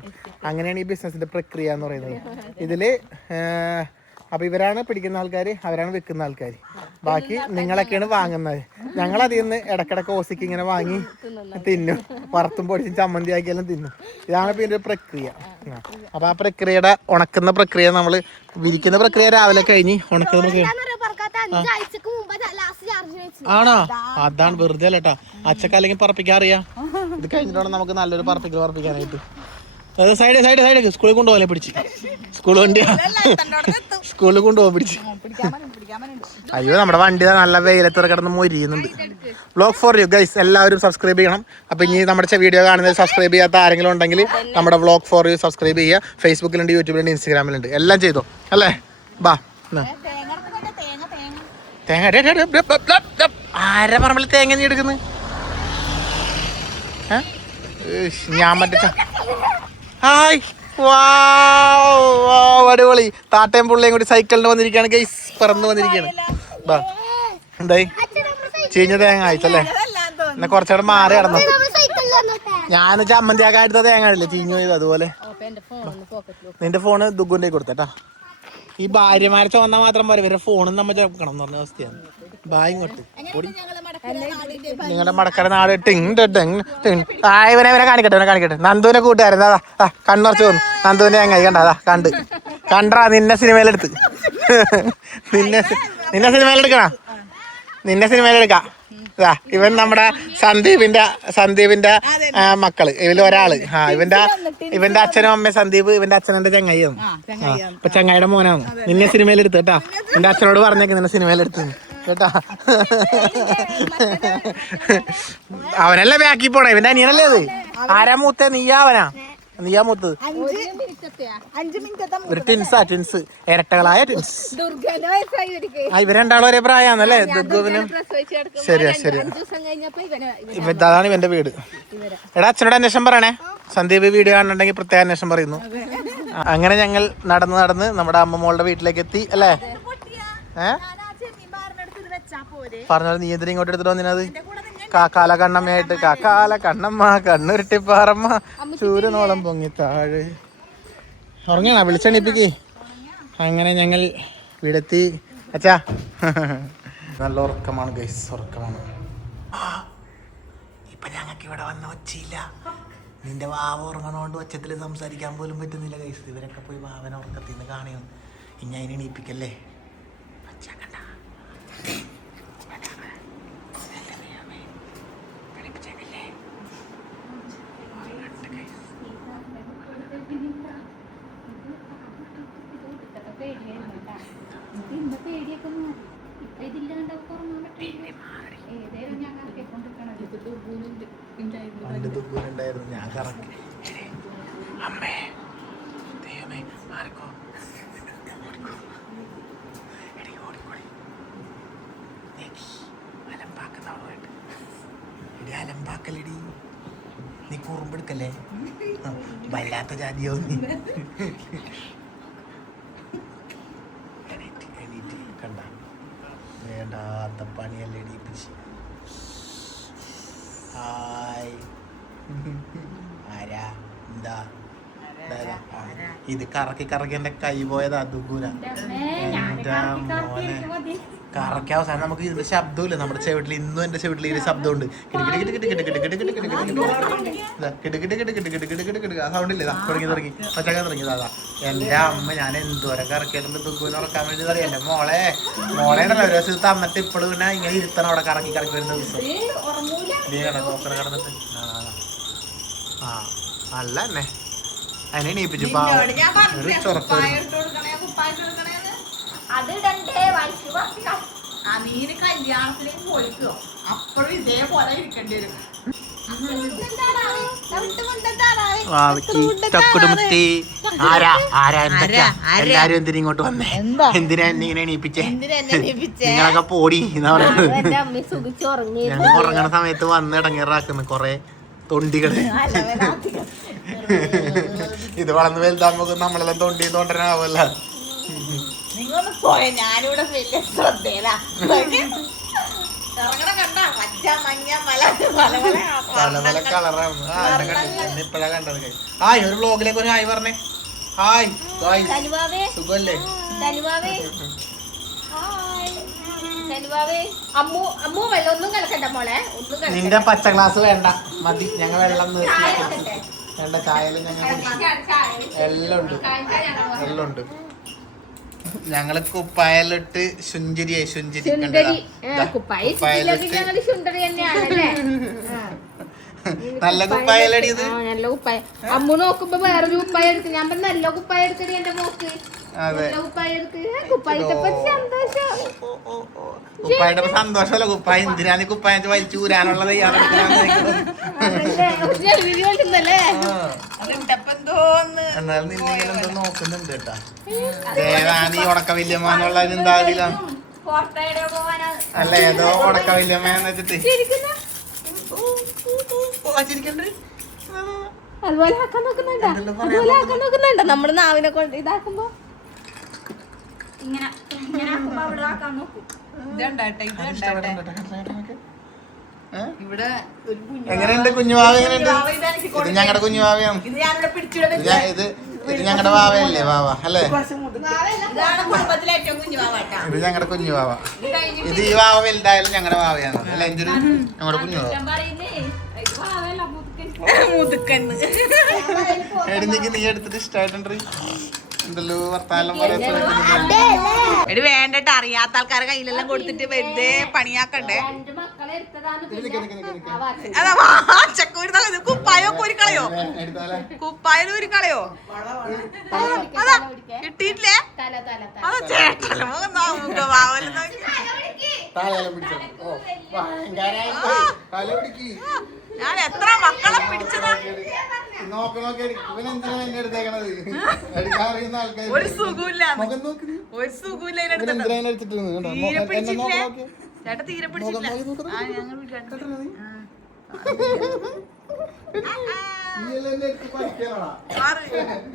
അങ്ങനെയാണ് ഈ ബിസിനസിന്റെ പ്രക്രിയ എന്ന് പറയുന്നത്. ഇതില് അപ്പൊ ഇവരാണ് പിടിക്കുന്ന ആൾക്കാർ, അവരാണ് വിൽക്കുന്ന ആൾക്കാർ. ബാക്കി നിങ്ങളൊക്കെയാണ് വാങ്ങുന്നത്. ഞങ്ങൾ അതിൽ നിന്ന് ഇടക്കിടക്ക് ഓസിക്ക് ഇങ്ങനെ വാങ്ങി തിന്നും, വറുത്തും പൊടിച്ചും ചമ്മന്തി ആക്കിയാലും തിന്നും. ഇതാണ് ഇപ്പൊ ഇതിന്റെ പ്രക്രിയ. അപ്പൊ ആ പ്രക്രിയയുടെ ഉണക്കുന്ന പ്രക്രിയ, നമ്മള് വിരിക്കുന്ന പ്രക്രിയ രാവിലെ കഴിഞ്ഞ് ഉണക്കുന്ന പ്രക്രിയ ആണോ? അതാണ് വെറുതെ അല്ലേട്ടാ. അച്ചക്ക അല്ലെങ്കിൽ പറപ്പിക്കാൻ അറിയാം. ഇത് കഴിഞ്ഞിട്ടാണ് നമുക്ക് നല്ലൊരു പറപ്പിക്കാനായിട്ട്. സൈഡ് സൈഡ് സൈഡ് സ്കൂളിൽ കൊണ്ടുപോകാൻ പിടിച്ച്, സ്കൂൾ വണ്ടിയാ, സ്കൂളിൽ കൊണ്ടുപോകാൻ പിടിച്ച്. അയ്യോ നമ്മുടെ വണ്ടി നല്ല വെയിലത്ത് കിടന്ന് മൊരിയുന്നുണ്ട്. വ്ലോഗ് ഫോർ യു ഗൈസ്, എല്ലാവരും സബ്സ്ക്രൈബ് ചെയ്യണം. അപ്പൊ ഇനി നമ്മുടെ വീഡിയോ കാണുന്നത് സബ്സ്ക്രൈബ് ചെയ്യാത്ത ആരെങ്കിലും ഉണ്ടെങ്കിൽ നമ്മുടെ വ്ലോഗ് ഫോർ യു സബ്സ്ക്രൈബ് ചെയ്യുക. ഫേസ്ബുക്കിലുണ്ട്, യൂട്യൂബിലുണ്ട്, ഇൻസ്റ്റാഗ്രാമിലുണ്ട്, എല്ലാം ചെയ്തോ അല്ലേ. ബാ തേങ്ങ ആരാ പറമ്പിൽ തേങ്ങ നീ എടുക്കുന്നു? ഞാൻ മറ്റേ ഹായ് അടിപൊളി. താട്ടയും പുള്ളിയും കൂടി സൈക്കിളിന് വന്നിരിക്കുകയാണ് ഗൈസ്, പറന്ന് വന്നിരിക്കുകയാണ്. ബാ എന്തായി ചീഞ്ഞ തേങ്ങ അയച്ചല്ലേ? എന്നെ കുറച്ചുകൂടെ മാറി കിടന്നു. ഞാൻ ചമ്മന്തിയാക്കാൻ എടുത്ത തേങ്ങ ഇല്ലേ ചീഞ്ഞു പോയത് അതുപോലെ. നിന്റെ ഫോണ് ദുഗുന്റെ കൊടുത്തേട്ടാ. ഈ ഭാര്യമാരെ ചോന്നാ മാത്രം പോരെ, ഇവരുടെ ഫോണും നമ്മ ചേർക്കണം എന്ന് പറഞ്ഞ അവസ്ഥയാണ്. ബായ് ഇങ്ങോട്ട് നിങ്ങളുടെ മടക്കര നാട് ടിങ് ടിങ് ടിങ്. ഇവനെ കാണിക്കട്ടെ. നന്ദുവിനെ കൂട്ടുകാരൻ അതാ കണ്ണുറച്ച് വന്നു. നന്ദുവിന്റെ ചങ്ങായി കണ്ട, അതാ കണ്ടാ നിന്നെ സിനിമയിലെടുത്ത്. നിന്നെ സിനിമയിലെടുക്കാം. ഇവൻ നമ്മുടെ സന്ദീപിന്റെ മക്കള്, ഇതിൽ ഒരാള്. ഇവന്റെ അച്ഛനും അമ്മയും സന്ദീപ്, ഇവന്റെ അച്ഛനെന്റെ ചങ്ങായിയാണ്. ഇപ്പൊ ചങ്ങായിയുടെ മോനാണ്. നിന്നെ സിനിമയിലെടുത്ത് കേട്ടാ. എന്റെ അച്ഛനോട് പറഞ്ഞേക്ക് നിന്നെ സിനിമയിലെടുത്ത് കേട്ടാ. അവനല്ലേ ബാക്കി പോണേ, ഇവന്റെ അനിയനല്ലേ അത്. ആരാ മൂത്ത? നീയാ മൂത്തത്. ഒരു ട്വിൻസ്, ഇരട്ടകളായ ട്വിൻസ്. ഇവർ രണ്ടാളും ഒരേ പ്രായാന്നല്ലേ ദുർഗുവിനും. ശരിയാ. അതാണ് ഇവന്റെ വീട്. എടാ അച്ഛനോട് അന്വേഷണം പറയണേ. സന്ദീപ് വീഡിയോ കാണുന്നുണ്ടെങ്കിൽ പ്രത്യേക അന്വേഷണം പറയുന്നു. അങ്ങനെ ഞങ്ങൾ നടന്ന് നമ്മുടെ അമ്മമ്മോളുടെ വീട്ടിലേക്ക് എത്തി അല്ലേ. പറഞ്ഞത് നീ എന്തിനാ ഇങ്ങോട്ട് എടുത്തിട്ട് വന്നിനത്? കാക്കാല കണ്ണമ്മയായിട്ട്. കാക്കാല കണ്ണമ്മ കണ്ണുരുട്ടിപ്പാറമ്മ ചൂരനോളം പൊങ്ങി താഴെ. ഉറങ്ങണ വിളിച്ചെണീപ്പിക്ക്. അങ്ങനെ ഞങ്ങൾ വീടെത്തി. അച്ഛാ നല്ല ഉറക്കമാണ് ഗൈസ്, ഉറക്കമാണ്. ഇപ്പൊ ഞങ്ങൾക്ക് ഇവിടെ വന്ന ഒച്ചയില്ല. നിന്റെ വാവ ഉറങ്ങണോണ്ട് ഒച്ചത്തിൽ സംസാരിക്കാൻ പോലും പറ്റുന്നില്ല ഗൈസ്. ഇവരൊക്കെ പോയി വാവനെ ഉറക്കത്തിൽ നിന്ന് കാണുന്നു. ഇനി അതിനെ എണീപ്പിക്കല്ലേ. ഉണ്ടായിരുന്നു ഞാൻ കറക്കി. അമ്മേ ദൈവമേ ആർക്കോ അലമ്പാക്കലടി. നീ കുറുമ്പെടുക്കല്ലേ, വല്ലാത്ത ജാതിയോ നീ. എണീറ്റ് കണ്ട വേണ്ടാത്ത പണിയല്ലേ എണീപ്പിച്ച്. ഹായ് ആരാ എന്താ ഇത് കറക്കി എന്റെ കൈ പോയതാ ദുഗുന. എന്റെ മോനെ കറക്കി അവസാനം നമുക്ക് ഇതിന്റെ ശബ്ദമില്ല നമ്മുടെ ചെവിട്ടിൽ. ഇന്നും എന്റെ ചെവിട്ടിൽ ഇതിന്റെ ശബ്ദമുണ്ട്. ആ സൗണ്ടില്ലേ തുടങ്ങി പച്ചക്കാൻ തുടങ്ങിയതാ. എന്റെ അമ്മ ഞാൻ എന്തോരം കറക്കിയിട്ടുണ്ട് ദുഗുവിനെ ഉറക്കാൻ വേണ്ടി അറിയാം. മോളെ ഉണ്ടല്ലോ ഒരു ദിവസം തന്നിട്ട് ഇപ്പോഴും പിന്നെ ഇങ്ങനെ ഇരുത്തണം അവിടെ കറക്കി വരുന്ന ദിവസം. ഡോക്ടറെ കടന്നിട്ട് അല്ല എന്നെ അതിനെ എണീപ്പിച്ചു. എല്ലാരും എന്തിനാ ഇങ്ങോട്ട് വന്നേ? എന്തിനാ എന്നെ ഇങ്ങനെ എണീപ്പിച്ചേ? നിങ്ങളൊക്കെ പോടി എന്നാ പറയുന്നത്. ഞങ്ങൾ ഉറങ്ങണ സമയത്ത് വന്ന് ഇടങ്ങേറാക്കുന്നു കൊറേ തൊണ്ടികള്. ഇത് വളർന്ന് വലുതാകുമ്പോ നമ്മളെല്ലാം തൊണ്ടി തോണ്ടനാവല്ല. ഞാനിവിടെ വലിയ ശ്രദ്ധയില. പല കളറാണ്. ഇപ്പഴാ കണ്ടത്. ഹായ് ഒരു വ്ലോഗിലേക്ക് ഒരു ഹായ് പറഞ്ഞേ. ഹായ് സുഖല്ലേ? ധനുവാവേ ധനുവാവേ അമ്മു വെള്ളം ഒന്നും കലക്കണ്ട മോളെ, ഒന്നും കലക്കണ്ട. നിന്റെ പച്ച ഗ്ലാസ് വേണ്ട, മതി. ഞങ്ങൾ വെള്ളം ചായ വെക്കട്ടെ? വേണ്ട, ചായലും ഞങ്ങൾ എല്ലാം ഉണ്ട്, എല്ലാം ഉണ്ട്. ഞങ്ങള് കുപ്പായലിട്ട് ശുഞ്ചിരിയായി, ശുഞ്ചിരി സുന്ദരി കുപ്പായി ഞങ്ങള് സുന്ദരി തന്നെയാണല്ലേ. നല്ല കുപ്പായലടി ഇത്. നല്ല കുപ്പായ. അമ്മു നോക്കുമ്പോ വേറൊരു കുപ്പായ എടുത്ത്, ഞാൻ പറഞ്ഞ നല്ല കുപ്പായ എടുക്കടി എന്റെ മോക്ക്. നല്ല കുപ്പായ എടുത്ത്, കുപ്പായത്തെ സന്തോഷം. കുപ്പായുടെ സന്തോഷമല്ല, കുപ്പായ എന്തിനാണ് കുപ്പായ വലിച്ചു ഊരാനുള്ളത് എന്നാലും നിന്നെങ്കിലും എന്തോ നോക്കുന്നുണ്ട് കേട്ടാ. ദേവാനി ഉടക്ക വല്യമ്മ എന്നുള്ള എന്തായാലും അല്ല, ഏതോ ഉടക്ക വല്യമ്മ എന്ന് വെച്ചിട്ട് അതുപോലെ ആക്കാൻ നോക്കുന്നുണ്ടോ നമ്മുടെ നാവിനെ കൊണ്ട് ഇതാക്കുമ്പോ ഇവിടെ ഒരു എങ്ങനെയുണ്ട് കുഞ്ഞുവാവ? എങ്ങനെയുണ്ട്? ഇത് ഞങ്ങളുടെ കുഞ്ഞുവാവയാണ്. ഇത് ഞങ്ങളുടെ വാവയല്ലേ? വാവ അല്ലേ? ഇതാണ് കുടുംബത്തിലെ ഏറ്റവും കുഞ്ഞുവാവട്ടാ. ഇത് ഞങ്ങളുടെ കുഞ്ഞുവാവ. ഇത് ഈ വാവ വലുതായാലും ഞങ്ങളുടെ വാവയാണ് അല്ലെ? എൻ്റെ ഞങ്ങളുടെ കുഞ്ഞുവാവ. മുതുക്കന്ന് എടിക്ക് നീ എടുത്തിട്ട് ഇഷ്ടമായിട്ടുണ്ട്. എന്തല്ലോ വർത്താനം പറയാ. എടി വേണ്ടട്ട്, അറിയാത്ത ആൾക്കാരെ കയ്യിലെല്ലാം കൊടുത്തിട്ട് വെറുതെ പണിയാക്കണ്ടേ. അതാ വാച്ചക്കൂരി കുപ്പായോ കൂരിക്കളയോ, കുപ്പായം ഊരിക്കളയോ. അതാ കിട്ടിയിട്ടില്ലേ? അതാ ചേട്ടല്ലോ ഞാൻ എത്ര മക്കളെ പിടിച്ചതാ. ഒരു സുഖമില്ല, ഒരു സുഖമില്ല ചേട്ടാ, തീരെ പിടിച്ചില്ല.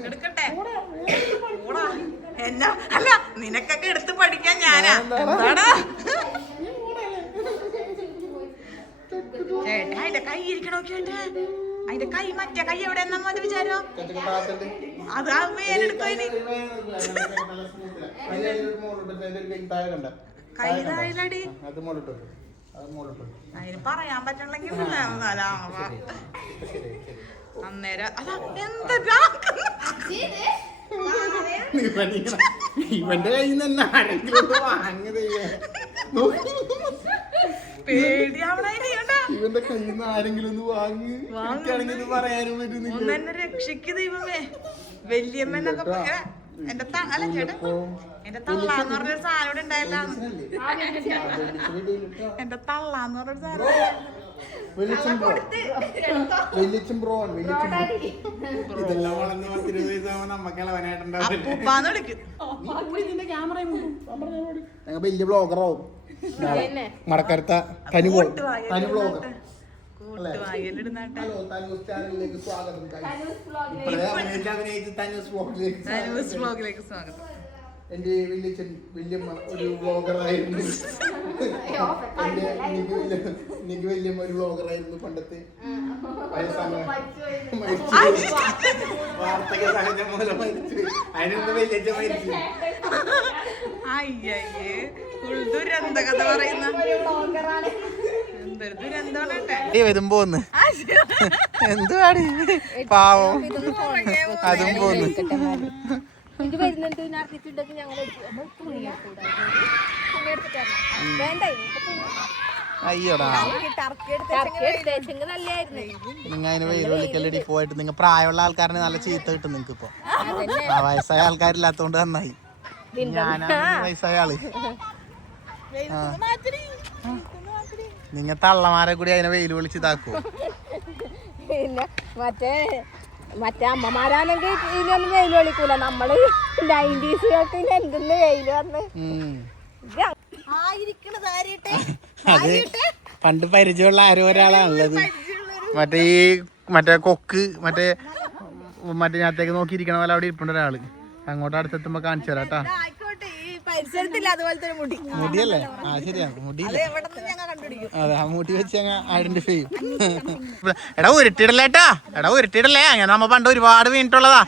എടുക്കട്ടെ എന്നാ? അല്ല, നിനക്കൊക്കെ എടുത്ത് പഠിക്കാൻ ഞാനാ. എന്താടാ ചേട്ടാ, അതിന്റെ കൈ ഇരിക്കണോ ചേട്ടാ? അതിന്റെ കൈ, മറ്റേ കൈ എവിടെ എന്നാ വിചാരോ? അത് ആ മേലെടുക്കോ? കൈതായിലടി അതിന് പറയാൻ പറ്റണെങ്കിൽ അന്നേരം അതാ എന്താ ഇവന്റെ കയ്യിൽ നിന്ന് ആരെങ്കിലും വാങ്ങുന്നത് പേടിയാവണ. ഇവന്റെ കയ്യിൽ നിന്ന് ആരെങ്കിലും ഒന്ന് വാങ്ങുകയാണെങ്കിൽ പറയാനും പറ്റുന്നില്ല. ഒന്നെന്നെ രക്ഷിക്ക് ദൈവമേ. വല്യമ്മന്നൊക്കെ എന്റെ അല്ല ചേട്ടാ, എന്റെ തള്ളാന്ന് പറഞ്ഞൊരു സാധനം ഇവിടെ ഉണ്ടായില്ല. എന്റെ തള്ളാന്ന് പറഞ്ഞൊരു സാധനം അപ്പൂപ്പാന്ന് വിളിക്കും. വലിയ ബ്ലോഗറാവും മടക്കരത്ത തനി ബ്ലോഗർ. എന്റെ വല്യമ്മ ഒരു ബ്ലോഗറായിരുന്നു. എനിക്ക് വല്യമ്മ ഒരു ബ്ലോഗറായിരുന്നു പണ്ടത്തെ. വാർത്തക സഹജം മൂലം മരിച്ചു. അതിനൊന്ന് വല്യച്ഛ മരിച്ചു. അയ്യേ, ദുരന്ത കഥ പറയുന്ന വരുമ്പോന്ന് എന്തുവാടി പാവം അതും പോന്ന്. അയ്യോടാ, നിങ്ങ അതിന് വെയിൽ വിളിക്കലടി പോയിട്ട്. നിങ്ങ പ്രായമുള്ള ആൾക്കാരനെ നല്ല ചീത്ത കിട്ടും നിങ്ങക്ക് ഇപ്പൊ. വയസ്സായ ആൾക്കാരില്ലാത്തോണ്ട് നന്നായി. ഞാനാണ് വയസ്സായ ആള്. നിങ്ങ തള്ളമാരെ കൂടി അതിനെ വെയിൽ വിളിച്ച് ഇതാക്കോ? പിന്നെ മറ്റേ അമ്മമാരാണെങ്കിൽ ഇതിനൊന്നും വെയിൽ വിളിക്കൂല. നമ്മള് 90s എന്തെന്ന് വെയില് വന്ന് അത് പണ്ട് പരിചയമുള്ള ആരോ ഒരാളാണുള്ളത്. മറ്റേ കൊക്ക് മറ്റേ ഞാത്തേക്ക് നോക്കിയിരിക്കണ പോലെ അവിടെ ഇരിപ്പുണ്ട് ഒരാള്. അങ്ങോട്ട് അടുത്തെത്തുമ്പോ കാണിച്ചു തരാം കേട്ടാ. മുടിയല്ലേ ആ ശരിയാണ് മുടിയില്ല അതെ ആ മുടി വെച്ച് ഞങ്ങൾ ഐഡന്റിഫൈ ചെയ്യും എടാ ഉരുട്ടിടല്ലേട്ടാ എടാ ഉരുട്ടിടല്ലേ അങ്ങനെ നമ്മ പണ്ട് ഒരുപാട് വീണിട്ടുള്ളതാ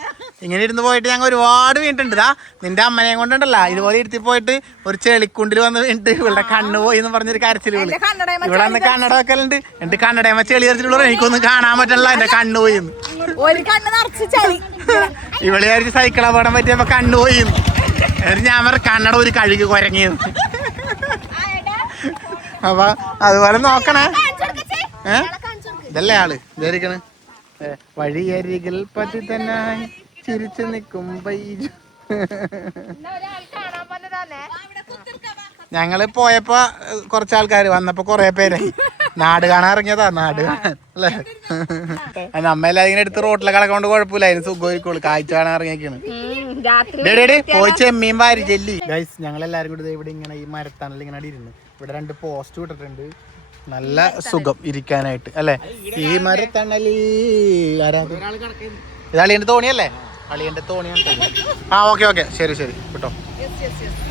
ഇങ്ങനെ ഇരുന്ന് പോയിട്ട് ഞങ്ങൾ ഒരുപാട് വീണിട്ടുണ്ട് ഇതാ നിന്റെ അമ്മനെയും കൊണ്ടുണ്ടല്ലോ ഇതുപോലെ ഇരുത്തി പോയിട്ട് ഒരു ചെളിക്കുണ്ടിൽ വന്ന് വീണിട്ട് ഇവിടെ കണ്ണ് പോയി എന്ന് പറഞ്ഞൊരു കരച്ചിൽ വിളി ഇവിടെ വന്ന് കണ്ണട വെക്കലുണ്ട് എന്റെ കണ്ണടയമ്മ ചെളി കരച്ചിലുള്ള എനിക്കൊന്നും കാണാൻ പറ്റണില്ല എന്റെ കണ്ണ് പോയി ഇവിടെ വിചാരിച്ച് സൈക്കിൾ അപകടം പറ്റിയപ്പോ കണ്ണ് പോയി ഞാൻ പറ കണ്ണട ഒരു കഴുകി കുരങ്ങിയത് അപ്പൊ അതുപോലെ നോക്കണേ ഇതല്ലേ ആള് ഇതായിരിക്കണ് വഴിയരികിൽ പതിതനായി ചിരിച്ചു നിൽക്കും ഞങ്ങള് പോയപ്പോ കുറച്ച് ആൾക്കാര് വന്നപ്പോ കൊറേ പേരായി നാട് കാണാൻ ഇറങ്ങിയതാ നാട് കാണാൻ അല്ലേ നമ്മെല്ലാം ഇങ്ങനെ എടുത്ത് റോട്ടിലെ കിടക്കൊണ്ട് കുഴപ്പമില്ല അതിന് സുഖമായിരിക്കുള്ളൂ കാഴ്ച കാണാൻ ഇറങ്ങിയൊക്കെയാണ് പോയി ചെമ്മീൻ വാരി ചെല്ലി ഗൈസ് ഞങ്ങളെല്ലാരും കൂടി ഇവിടെ ഇങ്ങനെ ഈ മരത്താണിൽ ഇങ്ങനെ ഇരുന്ന് ഇവിടെ 2 പോസ്റ്റ് വിട്ടിട്ടുണ്ട് നല്ല സുഖം ഇരിക്കാനായിട്ട് അല്ലെ ഈ മരത്തണലി ഇത് അളിയന്റെ തോണിയല്ലേ അളിയന്റെ തോണിയാണ് ആ ഓക്കെ ശരി കേട്ടോ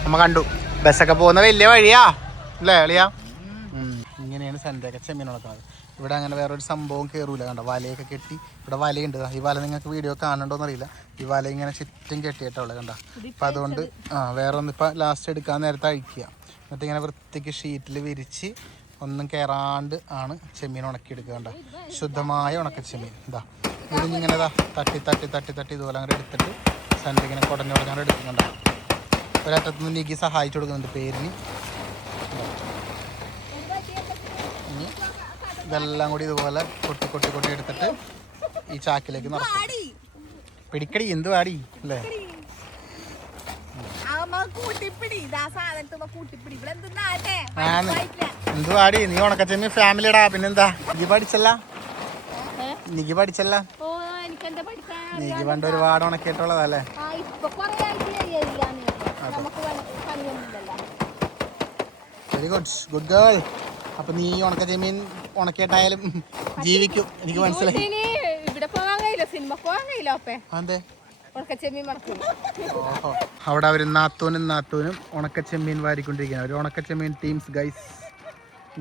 നമ്മ കണ്ടു ബസ്സൊക്കെ പോകുന്ന വലിയ വഴിയാ അല്ലേ അളിയാ ഇങ്ങനെയാണ് സന്ധ്യയൊക്കെ ചെമ്മീൻ ഉണക്കുന്നത് ഇവിടെ അങ്ങനെ വേറൊരു സംഭവം കയറൂല കണ്ടോ വലയൊക്കെ കെട്ടി ഇവിടെ വലയുണ്ട് ഈ വല നിങ്ങൾക്ക് വീഡിയോ കാണണ്ടോന്ന് അറിയില്ല ഈ വല ഇങ്ങനെ ചുറ്റും കെട്ടിയിട്ടുള്ളത് കണ്ട അപ്പം അതുകൊണ്ട് വേറെ ഒന്ന് ഇപ്പം ലാസ്റ്റ് എടുക്കാൻ നേരത്തെ അഴിക്കുക എന്നിട്ട് ഇങ്ങനെ വൃത്തിക്ക് ഷീറ്റിൽ വിരിച്ച് ഒന്നും കയറാണ്ട് ആണ് ചെമ്മീൻ ഉണക്കിയെടുക്കുക കണ്ട ശുദ്ധമായ ഉണക്ക ചെമ്മീൻ ഇതാ ഇങ്ങനെ ഇതാ തട്ടി ഇതുപോലെ അങ്ങനെ എടുത്തിട്ട് സന്ധ്യ ഇങ്ങനെ കുടഞ്ഞുടഞ്ഞാണ്ട് എടുക്കുന്നുണ്ട ഒരറ്റത്തുനിന്ന് നീക്കി സഹായിച്ചു കൊടുക്കുന്നുണ്ട് പേരിന് ഇനി ഇതെല്ലാം കൂടി ഇതുപോലെ കൊട്ടി എടുത്തിട്ട് ഈ ചാക്കിലേക്ക് നിറക്കും പിടിക്കടി എന്ത് പാടി അല്ലേ എന്ത് പാടി നീ ഉണക്കച്ചെമ്മി ഫാമിലിടാ പിന്നെന്താ നീ പഠിച്ചല്ല നീക്ക് പണ്ട് ഒരുപാട് ഉണക്കിയിട്ടുള്ളതല്ലേ വെരി ഗുഡ് ഗേൾ അപ്പൊ നീ ഉണക്ക ചെമ്മീൻ ഉണക്കിയിട്ടായാലും ജീവിക്കും എനിക്ക് മനസ്സിലായി അതെ ഓഹോ അവിടെ അവര് നാത്തൂനും ഉണക്കച്ചെമ്മീൻ വാരിക്കൊണ്ടിരിക്കുകയാണ് ഒരു ഉണക്കച്ചെമ്മീൻ ടീംസ് ഗൈസ്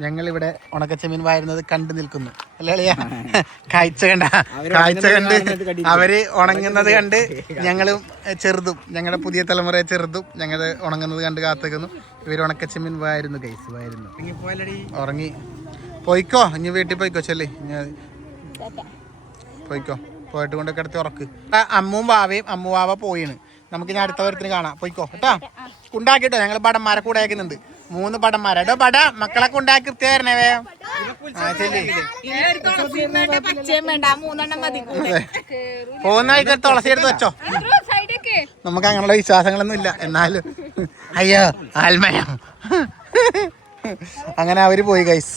ഞങ്ങളിവിടെ ഉണക്കച്ചെമ്മീൻ വാരുന്നത് കണ്ടു നിൽക്കുന്നു അല്ലേ അളിയാ കാഴ്ച കണ്ട് അവര് ഉണങ്ങുന്നത് കണ്ട് ഞങ്ങളും ചെറുതും ഞങ്ങളുടെ പുതിയ തലമുറയെ ചെറുതും ഞങ്ങൾ ഉണങ്ങുന്നത് കണ്ട് കാത്തിക്കുന്നു ഇവര് ഉണക്കച്ചെമ്മീൻ വായിരുന്നു ഗൈസ് വായിരുന്നു ഉറങ്ങി പോയിക്കോ ഇനി വീട്ടിൽ പോയിക്കോ ചെല്ലേ പോയിക്കോ പോയിട്ട് കൊണ്ട് കിടത്തി ഉറക്ക് അമ്മും വാവയും അമ്മുവാവ പോയിണ് നമുക്ക് ഞാൻ അടുത്ത വരത്തിന് കാണാം പോയിക്കോ കേട്ടാ ഉണ്ടാക്കിട്ടോ ഞങ്ങൾ ബടന്മാരെ കൂടെ അയക്കുന്നുണ്ട് 3 ബടന്മാരെ എടോ ബട മക്കളൊക്കെ ഉണ്ടാക്കി കൃത്യമായിരുന്നേ വേഗം പോകുന്ന വഴിക്ക് തുളസി എടുത്ത് വെച്ചോ നമുക്ക് അങ്ങനെയുള്ള വിശ്വാസങ്ങളൊന്നും ഇല്ല എന്നാലും അയ്യോ ആൽമയം അങ്ങനെ അവര് പോയി ഗൈസ്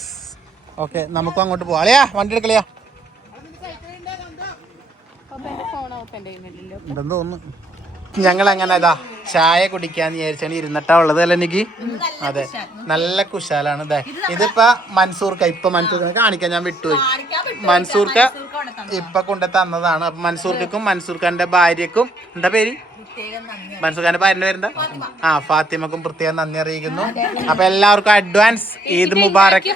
ഓക്കെ നമുക്കും അങ്ങോട്ട് പോവാ അളിയാ വണ്ടി എടുക്കളിയാ ഉണ്ടെന്ന് തോന്നുന്നു ഞങ്ങൾ അങ്ങനെ ഇതാ ചായ കുടിക്കാന്ന് വിചാരിച്ചാണ് ഇരുന്നിട്ടാ ഉള്ളത് അല്ല എനിക്ക് അതെ നല്ല കുശാലാണ് ഇതേ ഇതിപ്പോ മൻസൂർക്ക മൻസൂർക്ക കാണിക്കാൻ ഞാൻ വിട്ടുപോയി മൻസൂർക്ക ഇപ്പൊ കൊണ്ടു തന്നതാണ് അപ്പൊ മൻസൂർക്കും മൻസൂർഖാന്റെ ഭാര്യക്കും എന്താ പേര് മൻസൂർഖാന്റെ ഭാര്യന്റെ പേരെന്താ ഫാത്തിമക്കും പ്രത്യേകം നന്ദി അറിയിക്കുന്നു അപ്പൊ എല്ലാവർക്കും അഡ്വാൻസ് ഈദ് മുബാറക്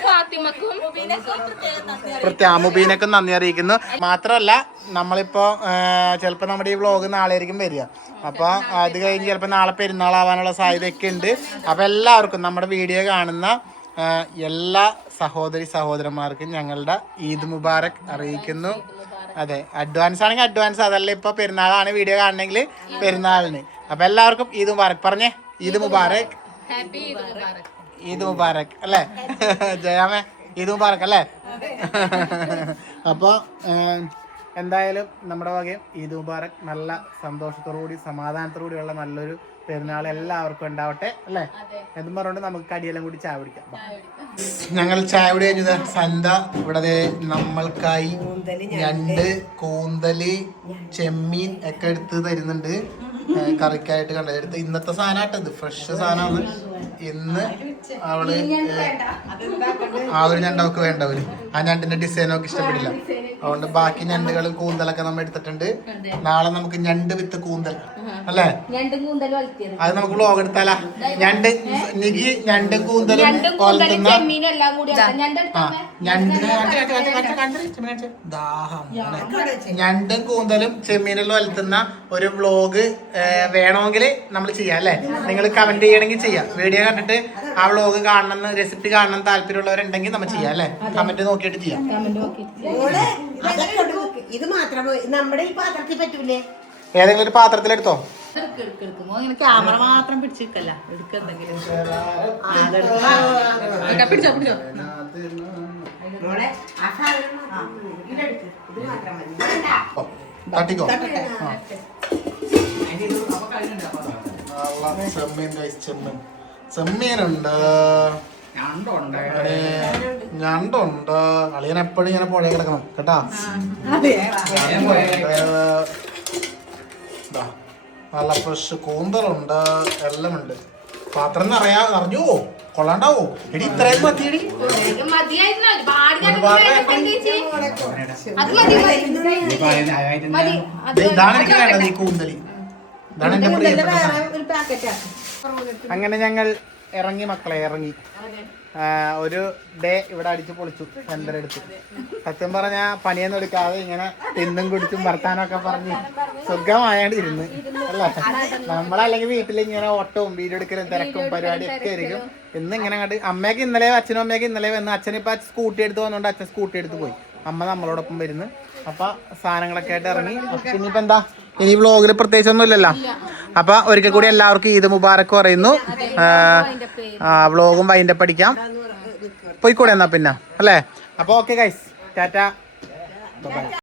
മുബീനക്കും നന്ദി അറിയിക്കുന്നു മാത്രമല്ല നമ്മളിപ്പോ ചിലപ്പോ നമ്മുടെ ഈ വ്ളോഗ് നാളെ ആയിരിക്കും വരിക അപ്പൊ അത് കഴിഞ്ഞ് ചിലപ്പോ നാളെ പെരുന്നാളാവാനുള്ള സാധ്യതയൊക്കെ ഉണ്ട് അപ്പൊ എല്ലാവർക്കും നമ്മുടെ വീഡിയോ കാണുന്ന എല്ലാ സഹോദരന്മാർക്കും ഞങ്ങളുടെ ഈദ് മുബാറക് അറിയിക്കുന്നു അതെ അഡ്വാൻസ് ആണെങ്കിൽ അഡ്വാൻസ് അതല്ല ഇപ്പൊ പെരുന്നാളാണ് വീഡിയോ കാണണമെങ്കിൽ പെരുന്നാളിന് അപ്പൊ എല്ലാവർക്കും ഈദ് മുബാറക് പറഞ്ഞേ ഈദ് മുബാറക് അല്ലേ ജയാമേ ഈദ് മുബാറക് അല്ലേ അപ്പൊ എന്തായാലും നമ്മുടെ വകയും ഈദ് മുബാറക് നല്ല സന്തോഷത്തോടുകൂടി സമാധാനത്തോടുകൂടിയുള്ള നല്ലൊരു പെരുന്നാൾ എല്ലാവർക്കും ഉണ്ടാവട്ടെ അല്ലേ എന്നും പറഞ്ഞുകൊണ്ട് നമുക്ക് കടിയെല്ലാം കൂടി ചായ കുടിക്കാം ഞങ്ങൾ ചായ കുടി കഴിഞ്ഞത് സന്ത ഇവിടെ നമ്മൾക്കായി 2 കൂന്തല് ചെമ്മീൻ ഒക്കെ എടുത്ത് തരുന്നുണ്ട് കറിക്കായിട്ട് എടുത്ത് ഇന്നത്തെ സാധനമായിട്ടത് ഫ്രഷ് സാധനമാണ് ഇന്ന് അവള് ആ ഒരു ഞണ്ടവർക്ക് വേണ്ടവര് ആ ഞണ്ടിന്റെ ഡിസൈനൊക്കെ ഇഷ്ടപ്പെടില്ല അതുകൊണ്ട് ബാക്കി ഞണ്ടുകളും കൂന്തലൊക്കെ നമ്മൾ എടുത്തിട്ടുണ്ട്. നാളെ നമുക്ക് ഞണ്ട് വിത്ത് കൂന്തൽ അല്ലേ, അത് നമുക്ക് വ്ലോഗ് എടുത്താലാ. ഞണ്ട് നികി ഞണ്ടും കൂന്തലും വളർത്തുന്ന ഞണ്ടും കൂന്തലും ചെമ്മീനെല്ലാം വളർത്തുന്ന ഒരു വ്ലോഗ് വേണമെങ്കിൽ നമ്മൾ ചെയ്യാം അല്ലേ. നിങ്ങൾ കമന്റ് ചെയ്യണമെങ്കിൽ ചെയ്യാം. വീഡിയോ കണ്ടിട്ട് ആ വ്ലോഗ് കാണണം, റെസിപ്പി കാണണം താല്പര്യമുള്ളവരുണ്ടെങ്കിൽ നമ്മൾ ചെയ്യാം അല്ലേ. കമന്റ് നോക്കിയിട്ട് ചെയ്യാം. ഇത് മാത്രം നമ്മുടെ ഈ പാത്രത്തിൽ പറ്റൂലേ? ഏതെങ്കിലും ഒരു പാത്രത്തിലെടുത്തോ. ക്യാമറ മാത്രം പിടിച്ചിരിക്കല്ല, എടുക്കെന്തെങ്കിലും പിടിച്ചോ പിടിച്ചോ. തട്ടിക്കോ. ചെമ്മീൻ ചെമ്മീൻ ചെമ്മീനുണ്ട്, ഞണ്ടുണ്ട്. അളിയൻ എപ്പോഴും ഇങ്ങനെ പുഴ കിടക്കണം കേട്ടാ. നല്ല ഫ്രഷ് കൂന്തലുണ്ട്, എല്ലാം ഉണ്ട്. പാത്രം നിറഞ്ഞോ കൊള്ളാണ്ടാവോ എടി? ഇത്രയും മതിയടി. ഇതാണ് എനിക്ക് വേണ്ടത്, ഈ കൂന്തലി. ഇതാണ് എന്റെ പ്രിയപ്പെട്ട. അങ്ങനെ ഞങ്ങൾ ഇറങ്ങി മക്കളെ, ഇറങ്ങി. ഒരു ഡേ ഇവിടെ അടിച്ചു പൊളിച്ചു ചന്ദ്രെടുത്ത്. സത്യം പറഞ്ഞ പണിയൊന്നും എടുക്കാതെ ഇങ്ങനെ തിന്നും കുടിച്ചും വർത്താനൊക്കെ പറഞ്ഞ് സുഖമായാണ്ട് ഇരുന്ന് അല്ലേ. നമ്മളല്ലെങ്കിൽ വീട്ടിൽ ഇങ്ങനെ ഓട്ടവും വീഡിയോ എടുക്കലും തിരക്കും പരിപാടിയൊക്കെ ആയിരിക്കും. ഇന്ന് ഇങ്ങനെ അങ്ങോട്ട് അമ്മയ്ക്ക് ഇന്നലെ, അച്ഛനും അമ്മയ്ക്ക് ഇന്നലെ വന്ന്. അച്ഛനിപ്പോൾ സ്കൂട്ടി എടുത്ത് വന്നുകൊണ്ട് അച്ഛൻ സ്കൂട്ടി എടുത്ത് പോയി. അമ്മ നമ്മളോടൊപ്പം വരുന്നു. അപ്പൊ സാധനങ്ങളൊക്കെ ആയിട്ട് ഇറങ്ങി. ഇനിയിപ്പോ എന്താ, ഇനി വ്ളോഗിൽ പ്രത്യേകിച്ച് ഒന്നും ഇല്ലല്ലോ. അപ്പൊ ഒരിക്കൽ കൂടി എല്ലാവർക്കും ഈദ് മുബാറക്ക് പറയുന്നു. വ്ളോഗും വൈൻഡപ്പ് അടിക്കാം. പോയിക്കൂടെ എന്നാ പിന്നെ അല്ലേ. അപ്പൊ ഓക്കെ ഗൈസ്, ടാറ്റ.